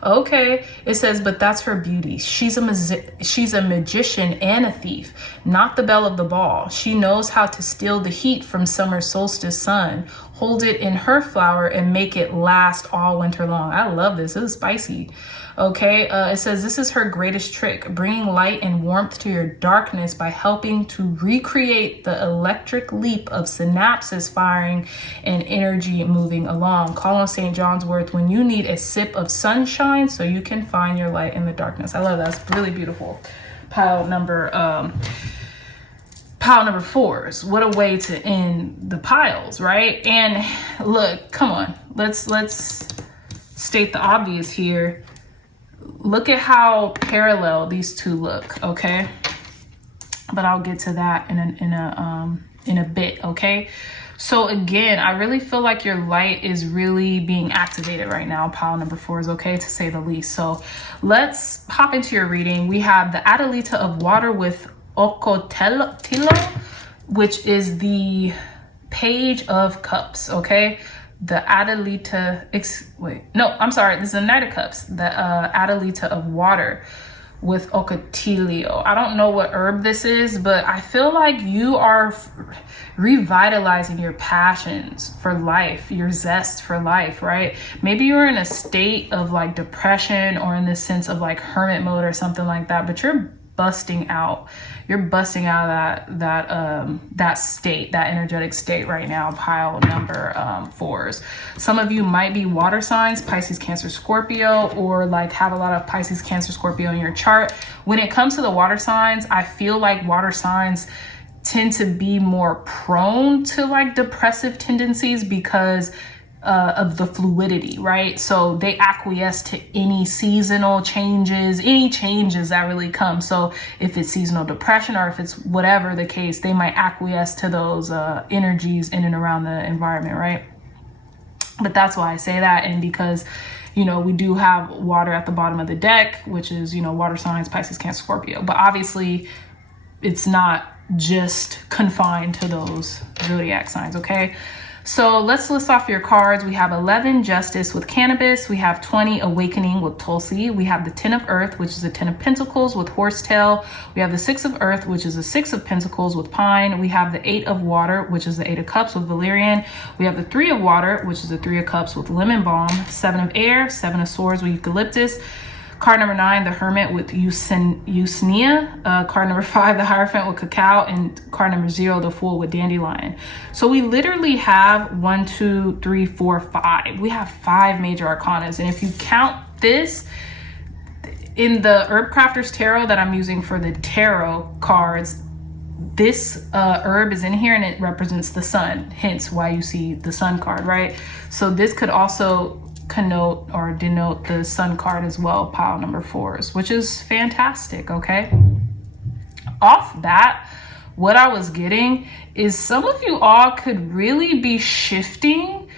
Okay, it says, but that's her beauty. She's a magician and a thief, not the belle of the ball. She knows how to steal the heat from summer solstice sun, hold it in her flower, and make it last all winter long. I love this. This is spicy. Okay, it says this is her greatest trick, bringing light and warmth to your darkness by helping to recreate the electric leap of synapses firing and energy moving along. Call on St. John's wort when you need a sip of sunshine so you can find your light in the darkness. I love that. It's really beautiful. Pile number 4s. What a way to end the piles, right? And look, come on, let's state the obvious here. Look at how parallel these two look, okay? But I'll get to that in a bit, okay? So again, I really feel like your light is really being activated right now. Pile number 4 is, okay, to say the least. So let's hop into your reading. We have the Adelita of water with Ocotillo, which is the Page of Cups, okay? The Adelita, this is the Knight of Cups, the Adelita of water with Ocotillo. I don't know what herb this is, but I feel like you are revitalizing your passions for life, your zest for life, right? Maybe you're in a state of like depression, or in the sense of like hermit mode or something like that, but you're busting out of that state, that energetic state right now. Pile number 4s. Some of you might be water signs, Pisces, Cancer, Scorpio, or like have a lot of Pisces, Cancer, Scorpio in your chart. When it comes to the water signs, I feel like water signs tend to be more prone to like depressive tendencies because of the fluidity, right? So they acquiesce to any seasonal changes, any changes that really come. So if it's seasonal depression, or if it's whatever the case, they might acquiesce to those energies in and around the environment, right? But that's why I say that. And because, you know, we do have water at the bottom of the deck, which is, you know, water signs, Pisces, Cancer, Scorpio. But obviously it's not just confined to those zodiac signs, okay? So let's list off your cards. We have 11, Justice with Cannabis. We have 20, Awakening with Tulsi. We have the 10 of Earth, which is the 10 of Pentacles with Horsetail. We have the 6 of Earth, which is the 6 of Pentacles with Pine. We have the 8 of Water, which is the 8 of Cups with Valerian. We have the 3 of Water, which is the 3 of Cups with Lemon Balm. 7 of Air, 7 of Swords with Eucalyptus. Card number 9, the Hermit with Usnea. Card number 5, the Hierophant with Cacao. And card number 0, the Fool with Dandelion. So we literally have 1, 2, 3, 4, 5. We have 5 major arcanas. And if you count this, in the Herb Crafter's Tarot that I'm using for the tarot cards, this herb is in here and it represents the sun. Hence why you see the sun card, right? So this could also connote or denote the sun card as well, pile number 4s, which is fantastic, okay? Off that, what I was getting is some of you all could really be shifting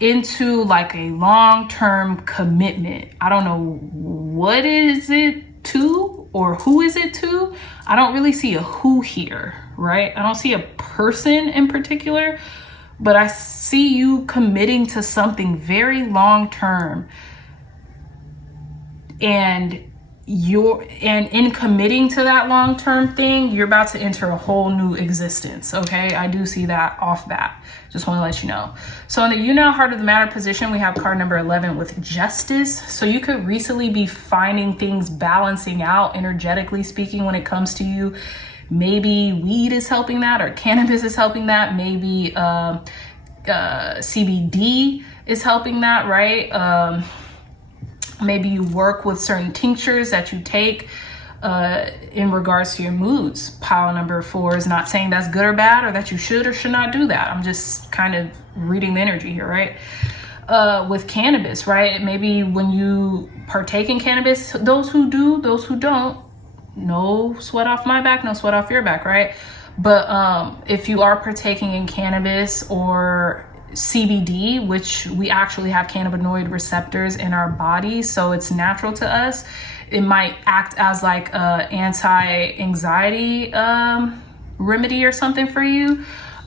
into like a long-term commitment. I don't know what is it to or who is it to. I don't really see a who here, right? I don't see a person in particular, but I see you committing to something very long-term. And in committing to that long-term thing, you're about to enter a whole new existence. Okay, I do see that off bat. Just want to let you know. So in the you know heart of the matter position, we have card number 11 with justice. So you could recently be finding things balancing out, energetically speaking, when it comes to you. Maybe weed is helping that, or cannabis is helping that. Maybe CBD is helping that, right? Maybe you work with certain tinctures that you take in regards to your moods. Pile number 4 is not saying that's good or bad, or that you should or should not do that. I'm just kind of reading the energy here, right? With cannabis, right? Maybe when you partake in cannabis, those who do, those who don't, no sweat off my back, no sweat off your back, right? But if you are partaking in cannabis or CBD, which we actually have cannabinoid receptors in our body, so it's natural to us, it might act as like a anti-anxiety remedy or something for you.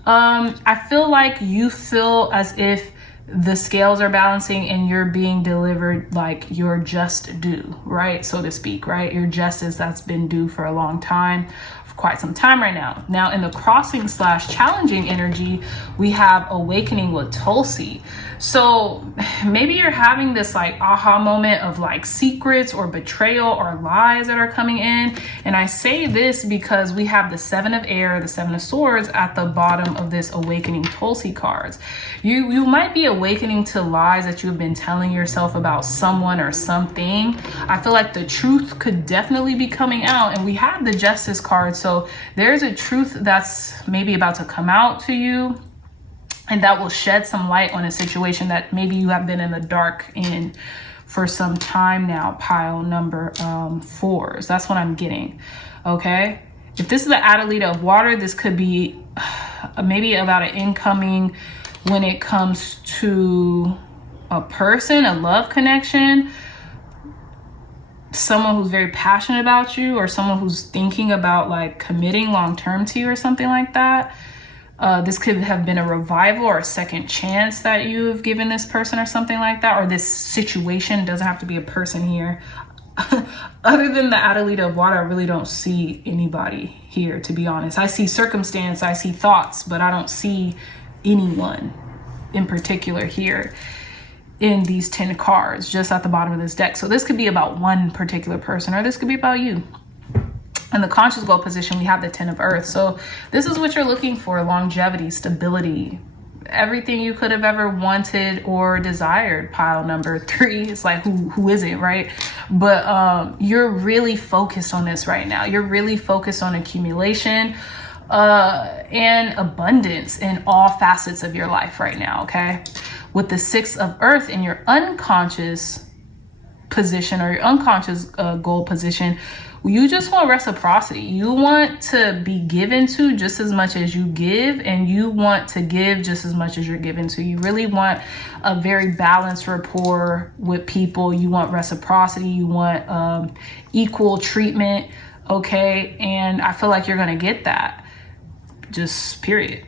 I feel like you feel as if the scales are balancing and you're being delivered like your just due, right? So to speak, right? Your justice that's been due for a long time, for quite some time right now. Now in the crossing / challenging energy, we have awakening with Tulsi. So maybe you're having this like aha moment of like secrets or betrayal or lies that are coming in. And I say this because we have the 7 of air, the 7 of swords at the bottom of this awakening Tulsi cards. You might be awakening to lies that you've been telling yourself about someone or something. I feel like the truth could definitely be coming out, and we have the justice card. So there's a truth that's maybe about to come out to you, and that will shed some light on a situation that maybe you have been in the dark in for some time now. Pile number 4s. That's what I'm getting. Okay. If this is the Adalita of water, this could be maybe about an incoming when it comes to a person, a love connection, someone who's very passionate about you, or someone who's thinking about like committing long term to you or something like that. This could have been a revival or a second chance that you have given this person or something like that, or this situation. Doesn't have to be a person here. Other than the Adalita of water, I really don't see anybody here, to be honest. I see circumstance, I see thoughts, but I don't see anyone in particular here in these 10 cards just at the bottom of this deck. So this could be about one particular person, or this could be about you. In the conscious goal position, we have the 10 of earth. So this is what you're looking for: longevity, stability, everything you could have ever wanted or desired. Pile number 3. It's like, who isn't, right? But you're really focused on this right now. You're really focused on accumulation and abundance in all facets of your life right now. Okay. With the 6 of earth in your unconscious position, or your unconscious goal position, you just want reciprocity. You want to be given to just as much as you give, and you want to give just as much as you're given to. You really want a very balanced rapport with people. You want reciprocity. You want equal treatment. Okay. And I feel like you're going to get that. Just period.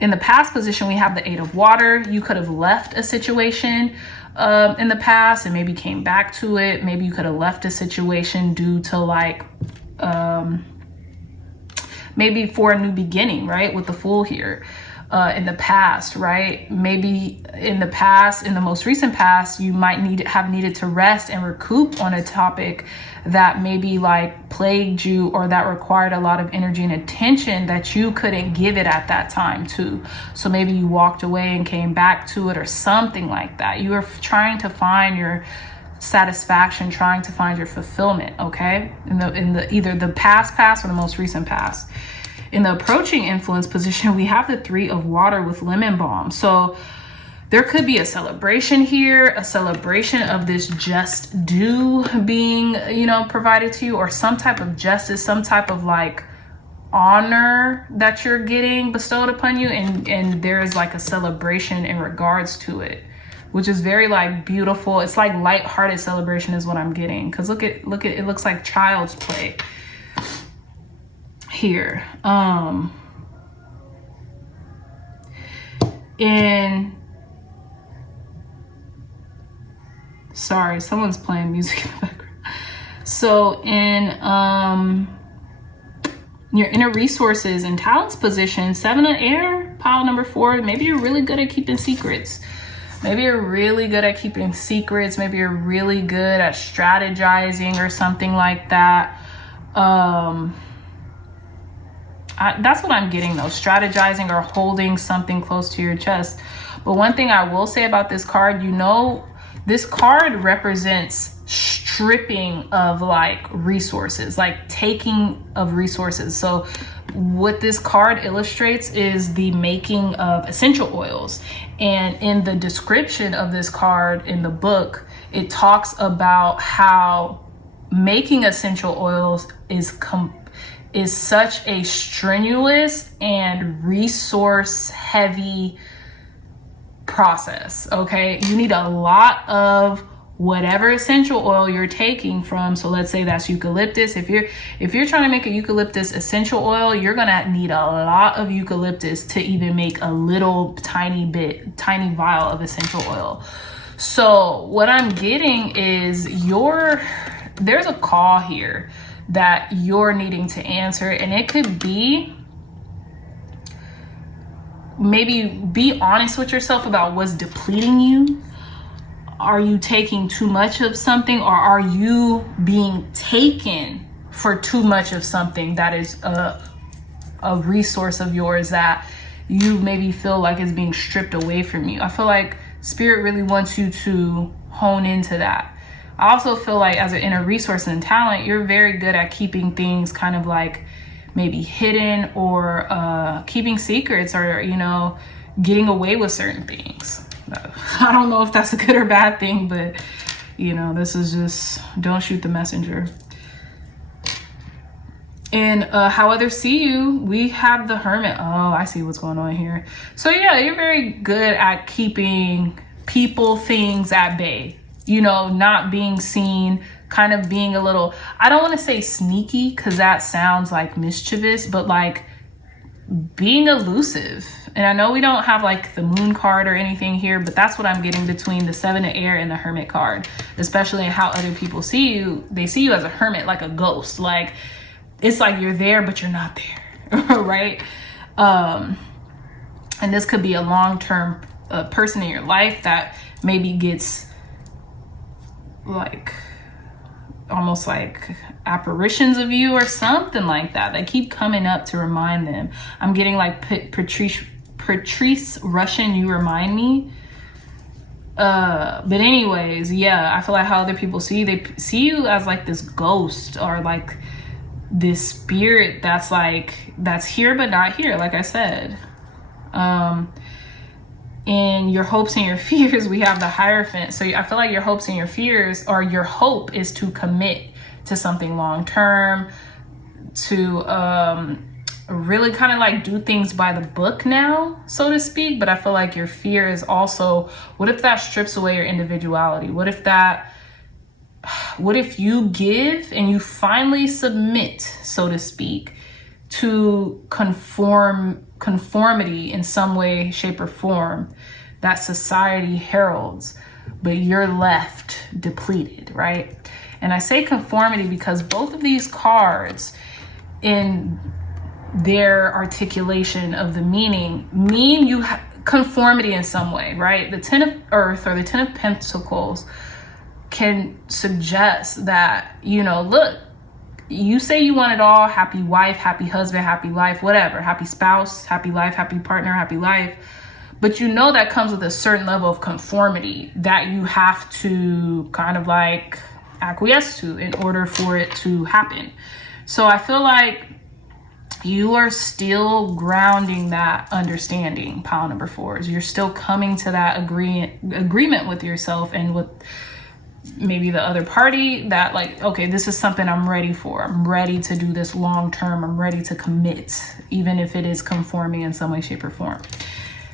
In the past position, we have the 8 of water. You could have left a situation in the past and maybe came back to it. Maybe you could have left a situation due to like maybe for a new beginning, right? With the Fool here. In the past, right? Maybe in the past, in the most recent past, you might have needed to rest and recoup on a topic that maybe like plagued you, or that required a lot of energy and attention that you couldn't give it at that time too. So maybe you walked away and came back to it, or something like that. You were trying to find your satisfaction, trying to find your fulfillment. Okay, in the either the past or the most recent past. In the approaching influence position, we have the 3 of water with lemon balm. So There could be a celebration here, a celebration of this just due being, you know, provided to you, or some type of justice, some type of like honor that you're getting bestowed upon you. And there's like a celebration in regards to it, which is very like beautiful. It's like lighthearted celebration is what I'm getting. Cause look at, it looks like child's play here. Sorry, someone's playing music in the background. So in your inner resources and talents position, 7 of air, pile number 4, maybe you're really good at keeping secrets. Maybe you're really good at keeping secrets. Maybe you're really good at strategizing or something like that. That's what I'm getting though, strategizing or holding something close to your chest. But one thing I will say about this card, you know, this card represents stripping of like resources, like taking of resources. So what this card illustrates is the making of essential oils. And in the description of this card in the book, it talks about how making essential oils is such a strenuous and resource heavy process. Okay, you need a lot of whatever essential oil you're taking from. So let's say that's eucalyptus. If you're trying to make a eucalyptus essential oil, you're gonna need a lot of eucalyptus to even make a little tiny vial of essential oil. So what I'm getting is there's a call here that you're needing to answer, and it could be maybe be honest with yourself about what's depleting you. Are you taking too much of something, or are you being taken for too much of something that is a resource of yours that you maybe feel like is being stripped away from you? I feel like Spirit really wants you to hone into that. I also feel like as an inner resource and talent, you're very good at keeping things kind of like maybe hidden, or keeping secrets, or, you know, getting away with certain things. I don't know if that's a good or bad thing, but, you know, this is just, don't shoot the messenger. And how others see you, we have the Hermit. Oh, I see what's going on here. So yeah, you're very good at keeping people, things at bay. You know, not being seen, kind of being a little, I don't want to say sneaky because that sounds like mischievous, but like being elusive. And I know we don't have like the Moon card or anything here, but that's what I'm getting between the 7 of air and the Hermit card, especially in how other people see you. They see you as a hermit, like a ghost. Like it's like you're there, but you're not there, right? And this could be a long-term person in your life that maybe gets like almost like apparitions of you or something like that. They keep coming up to remind them. I'm getting like Patrice Russian, you remind me. But anyways, yeah, I feel like how other people see you, they see you as like this ghost, or like this spirit that's like, that's here but not here, like I said. In your hopes and your fears, we have the Hierophant. So I feel like your hopes and your fears, or your hope is to commit to something long term, to really kind of like do things by the book now, so to speak. But I feel like your fear is also, what if that strips away your individuality? What if you give and you finally submit, so to speak, to conformity in some way, shape, or form that society heralds, but you're left depleted, right? And I say conformity because both of these cards, in their articulation of the mean you conformity in some way, right? The 10 of Earth or the 10 of Pentacles can suggest that, you know, look, you say you want it all, happy wife, happy husband, happy life, whatever, happy spouse, happy life, happy partner, happy life. But you know that comes with a certain level of conformity that you have to kind of like acquiesce to in order for it to happen. So I feel like you are still grounding that understanding, pile number 4s. You're still coming to that agreement with yourself and with maybe the other party that like, okay, this is something I'm ready for. I'm ready to do this long term. I'm ready to commit, even if it is conforming in some way, shape, or form.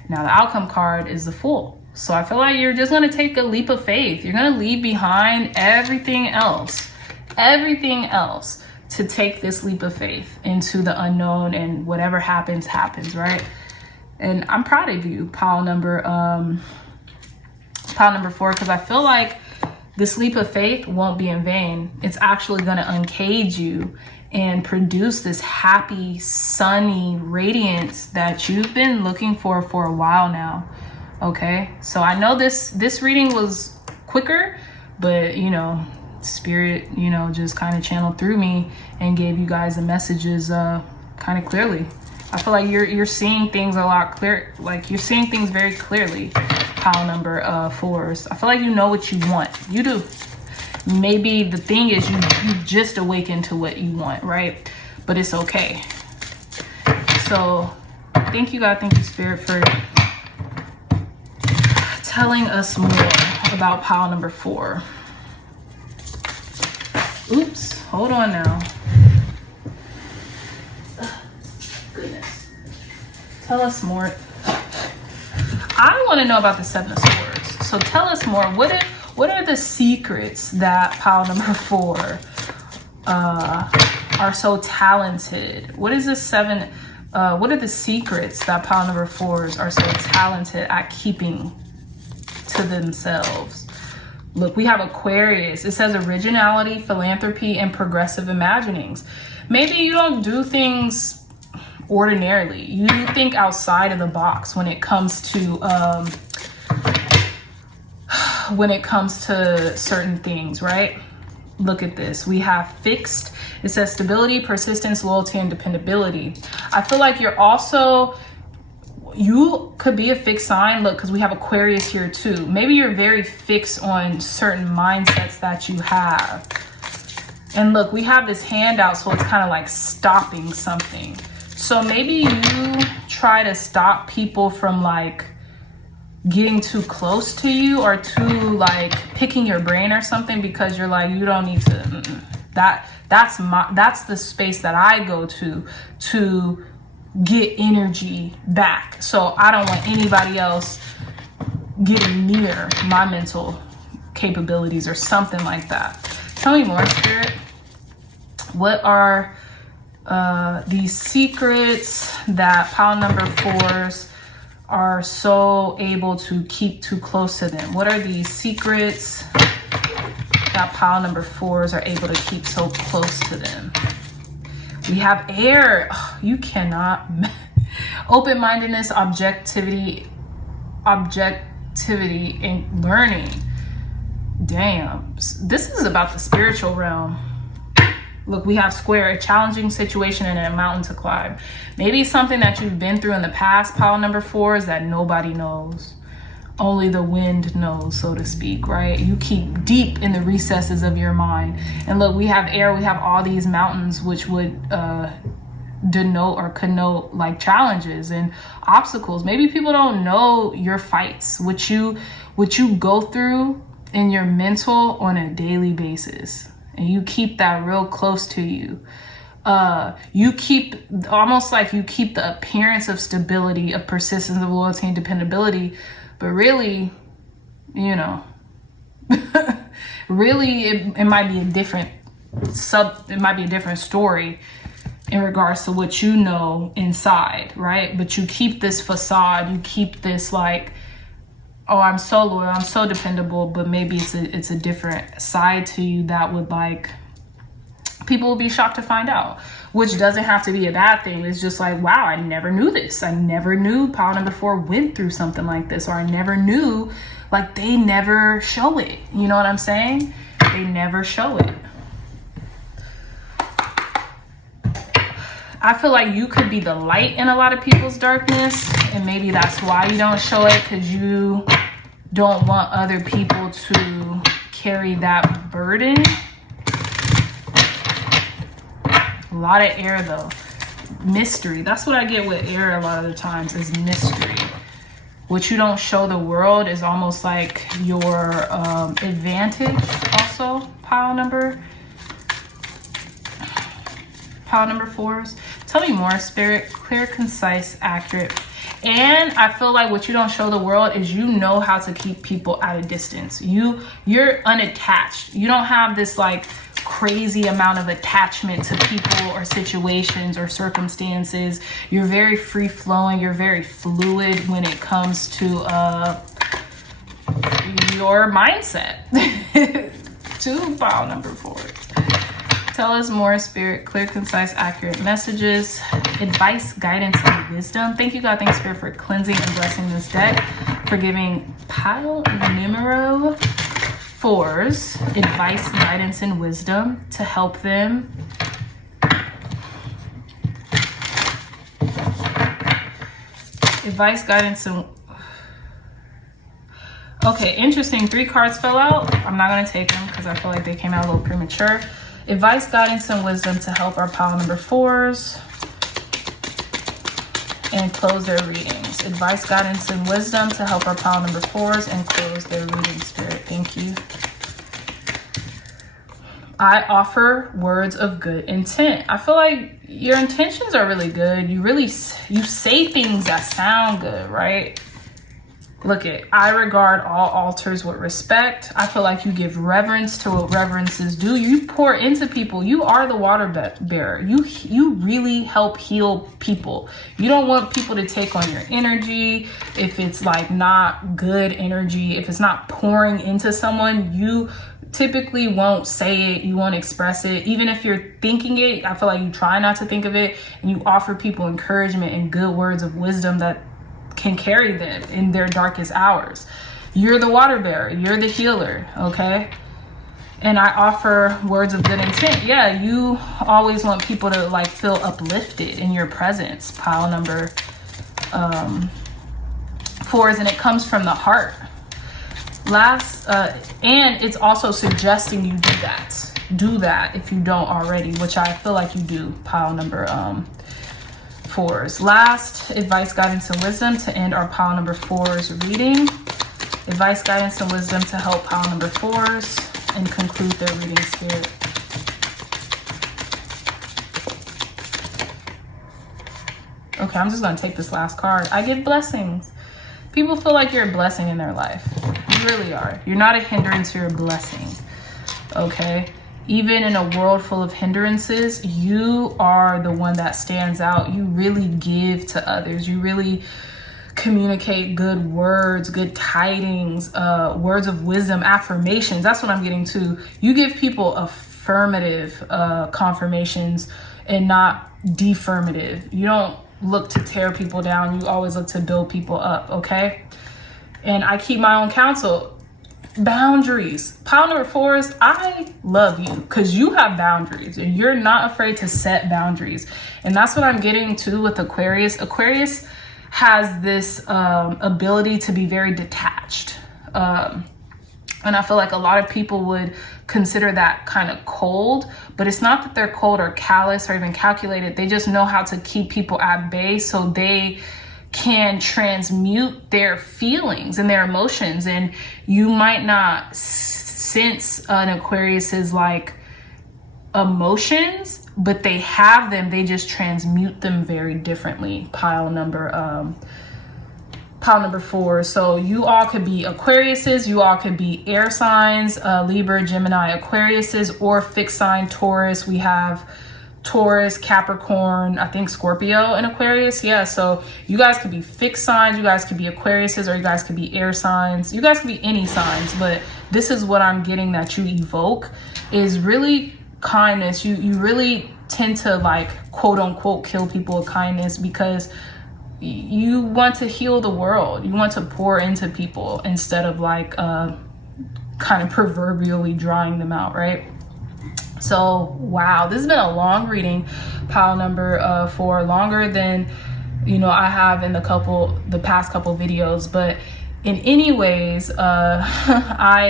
Now the outcome card is the Fool. So I feel like you're just going to take a leap of faith. You're going to leave behind everything else to take this leap of faith into the unknown, and whatever happens, happens, right? And I'm proud of you, pile number 4, because I feel like this leap of faith won't be in vain. It's actually going to uncage you and produce this happy, sunny radiance that you've been looking for a while now. Okay, so I know this reading was quicker, but you know, Spirit, you know, just kind of channeled through me and gave you guys the messages kind of clearly. I feel like you're seeing things a lot clear, like you're seeing things very clearly, pile number 4s. I feel like you know what you want. You do. Maybe the thing is you just awakened to what you want, right? But it's okay. So thank you, God. Thank you, Spirit, for telling us more about pile number 4. Oops, hold on now. Goodness. Tell us more. I want to know about the 7 of Swords. So tell us more. What are the secrets that pile number 4 are so talented? What is this 7? What are the secrets that pile number 4s are so talented at keeping to themselves? Look, we have Aquarius. It says originality, philanthropy, and progressive imaginings. Maybe you don't do things ordinarily. You think outside of the box when it comes to certain things, right? Look at this. We have fixed. It says stability, persistence, loyalty, and dependability. I feel like you could be a fixed sign. Look, because we have Aquarius here too. Maybe you're very fixed on certain mindsets that you have. And look, we have this handout, so it's kind of like stopping something. So maybe you try to stop people from like getting too close to you or too like picking your brain or something, because you're like, you don't need to. That's the space that I go to get energy back. So I don't want anybody else getting near my mental capabilities or something like that. Tell me more, Spirit. What are these secrets that pile number 4s are so able to keep too close to them? What are these secrets that pile number 4s are able to keep so close to them? We have air. Oh, you cannot. Open-mindedness, objectivity, and learning. Damn. This is about the spiritual realm. Look, we have square, a challenging situation and a mountain to climb. Maybe something that you've been through in the past, pile number 4s, that nobody knows. Only the wind knows, so to speak, right? You keep deep in the recesses of your mind. And look, we have air, we have all these mountains, which would denote or connote like challenges and obstacles. Maybe people don't know your fights, what you go through in your mental on a daily basis. And you keep that real close to you. You keep almost like you keep the appearance of stability, of persistence, of loyalty, and dependability. But really, you know, really it might be a different story in regards to what you know inside, right? But you keep this facade, you keep this like, oh, I'm so loyal, I'm so dependable, but maybe it's a different side to you that would like, people will be shocked to find out, which doesn't have to be a bad thing. It's just like, wow, I never knew this. I never knew pile number 4 went through something like this, or I never knew, like they never show it. You know what I'm saying? They never show it. I feel like you could be the light in a lot of people's darkness, and maybe that's why you don't show it, because you don't want other people to carry that burden. A lot of air though. mystery. That's what I get with air a lot of the times, is mystery. What you don't show the world is almost like your advantage. Also, pile number 4s. Tell me more, Spirit. Clear, concise, accurate. And I feel like what you don't show the world is you know how to keep people at a distance. You're unattached. You don't have this like crazy amount of attachment to people or situations or circumstances. You're very free flowing. You're very fluid when it comes to your mindset. 2 pile number 4s. Tell us more, Spirit. Clear, concise, accurate messages, advice, guidance, and wisdom. Thank you, God. Thanks, Spirit, for cleansing and blessing this deck, for giving pile numero 4s advice, guidance, and wisdom to help them advice, guidance, and okay, interesting. 3 cards fell out. I'm not going to take them because I feel like they came out a little premature. Advice, guidance, and wisdom to help our pile number 4s and close their readings. Advice, guidance, and wisdom to help our pile number 4s and close their reading, Spirit. Thank you. I offer words of good intent. I feel like your intentions are really good. You say things that sound good, right? Look at, I regard all altars with respect. I feel like you give reverence to what reverence is due. You pour into people. You are the water bearer. You really help heal people. You don't want people to take on your energy. If it's like not good energy, if it's not pouring into someone, you typically won't say it. You won't express it. Even if you're thinking it, I feel like you try not to think of it, and you offer people encouragement and good words of wisdom that can carry them in their darkest hours. You're the water bearer. You're the healer, okay? And I offer words of good intent. Yeah, you always want people to like feel uplifted in your presence. Pile number 4s, and it comes from the heart. And it's also suggesting you do that. Do that if you don't already, which I feel like you do. Pile number 4s. Last, advice, guidance, and wisdom to end our pile number 4s reading. Advice, guidance, and wisdom to help pile number 4s and conclude their reading, Spirit. Okay, I'm just going to take this last card. I give blessings. People feel like you're a blessing in their life. You really are. You're not a hindrance, you're a blessing. Okay? Even in a world full of hindrances, you are the one that stands out. You really give to others. You really communicate good words, good tidings, words of wisdom, affirmations. That's what I'm getting to. You give people affirmative confirmations and not defirmative. You don't look to tear people down. You always look to build people up, okay? And I keep my own counsel. Boundaries. Pile number 4s, I love you because you have boundaries and you're not afraid to set boundaries. And that's what I'm getting to with Aquarius. Aquarius has this ability to be very detached. And I feel like a lot of people would consider that kind of cold, but it's not that they're cold or callous or even calculated. They just know how to keep people at bay so they can transmute their feelings and their emotions. And you might not sense an Aquarius's like emotions, but they have them. They just transmute them very differently. Pile number 4. So you all could be Aquariuses, you all could be air signs, Libra, Gemini, Aquariuses, or fixed sign Taurus. We have Taurus, Capricorn, I think Scorpio and Aquarius. Yeah, so you guys could be fixed signs, you guys could be Aquariuses, or you guys could be air signs. You guys could be any signs, but this is what I'm getting that you evoke is really kindness. You really tend to like quote unquote kill people with kindness because you want to heal the world. You want to pour into people instead of like kind of proverbially drying them out, right? So, wow, this has been a long reading, pile number 4, longer than, you know, I have in the past couple videos. But in any ways,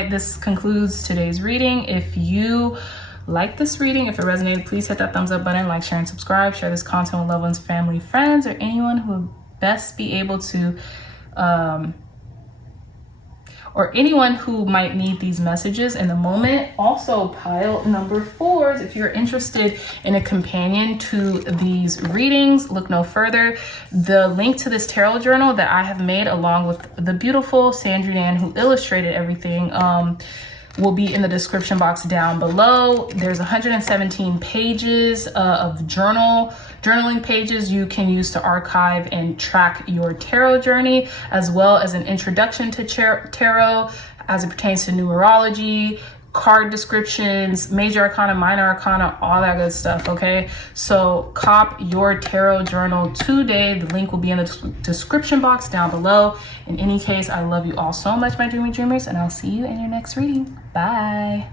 this concludes today's reading. If you like this reading. If it resonated, please hit that thumbs up button, like, share, and subscribe. Share this content with loved ones, family, friends, or anyone who would best be able to, or anyone who might need these messages in the moment. Also, pile number 4s, if you're interested in a companion to these readings, look no further. The link to this tarot journal that I have made, along with the beautiful Sandra Dan who illustrated everything, will be in the description box down below. There's 117 pages of journaling pages you can use to archive and track your tarot journey, as well as an introduction to tarot as it pertains to numerology, card descriptions, major arcana, minor arcana, all that good stuff. Okay, so cop your tarot journal today. The link will be in the description box down below. In any case, I love you all so much, my dreamy dreamers, and I'll see you in your next reading. Bye.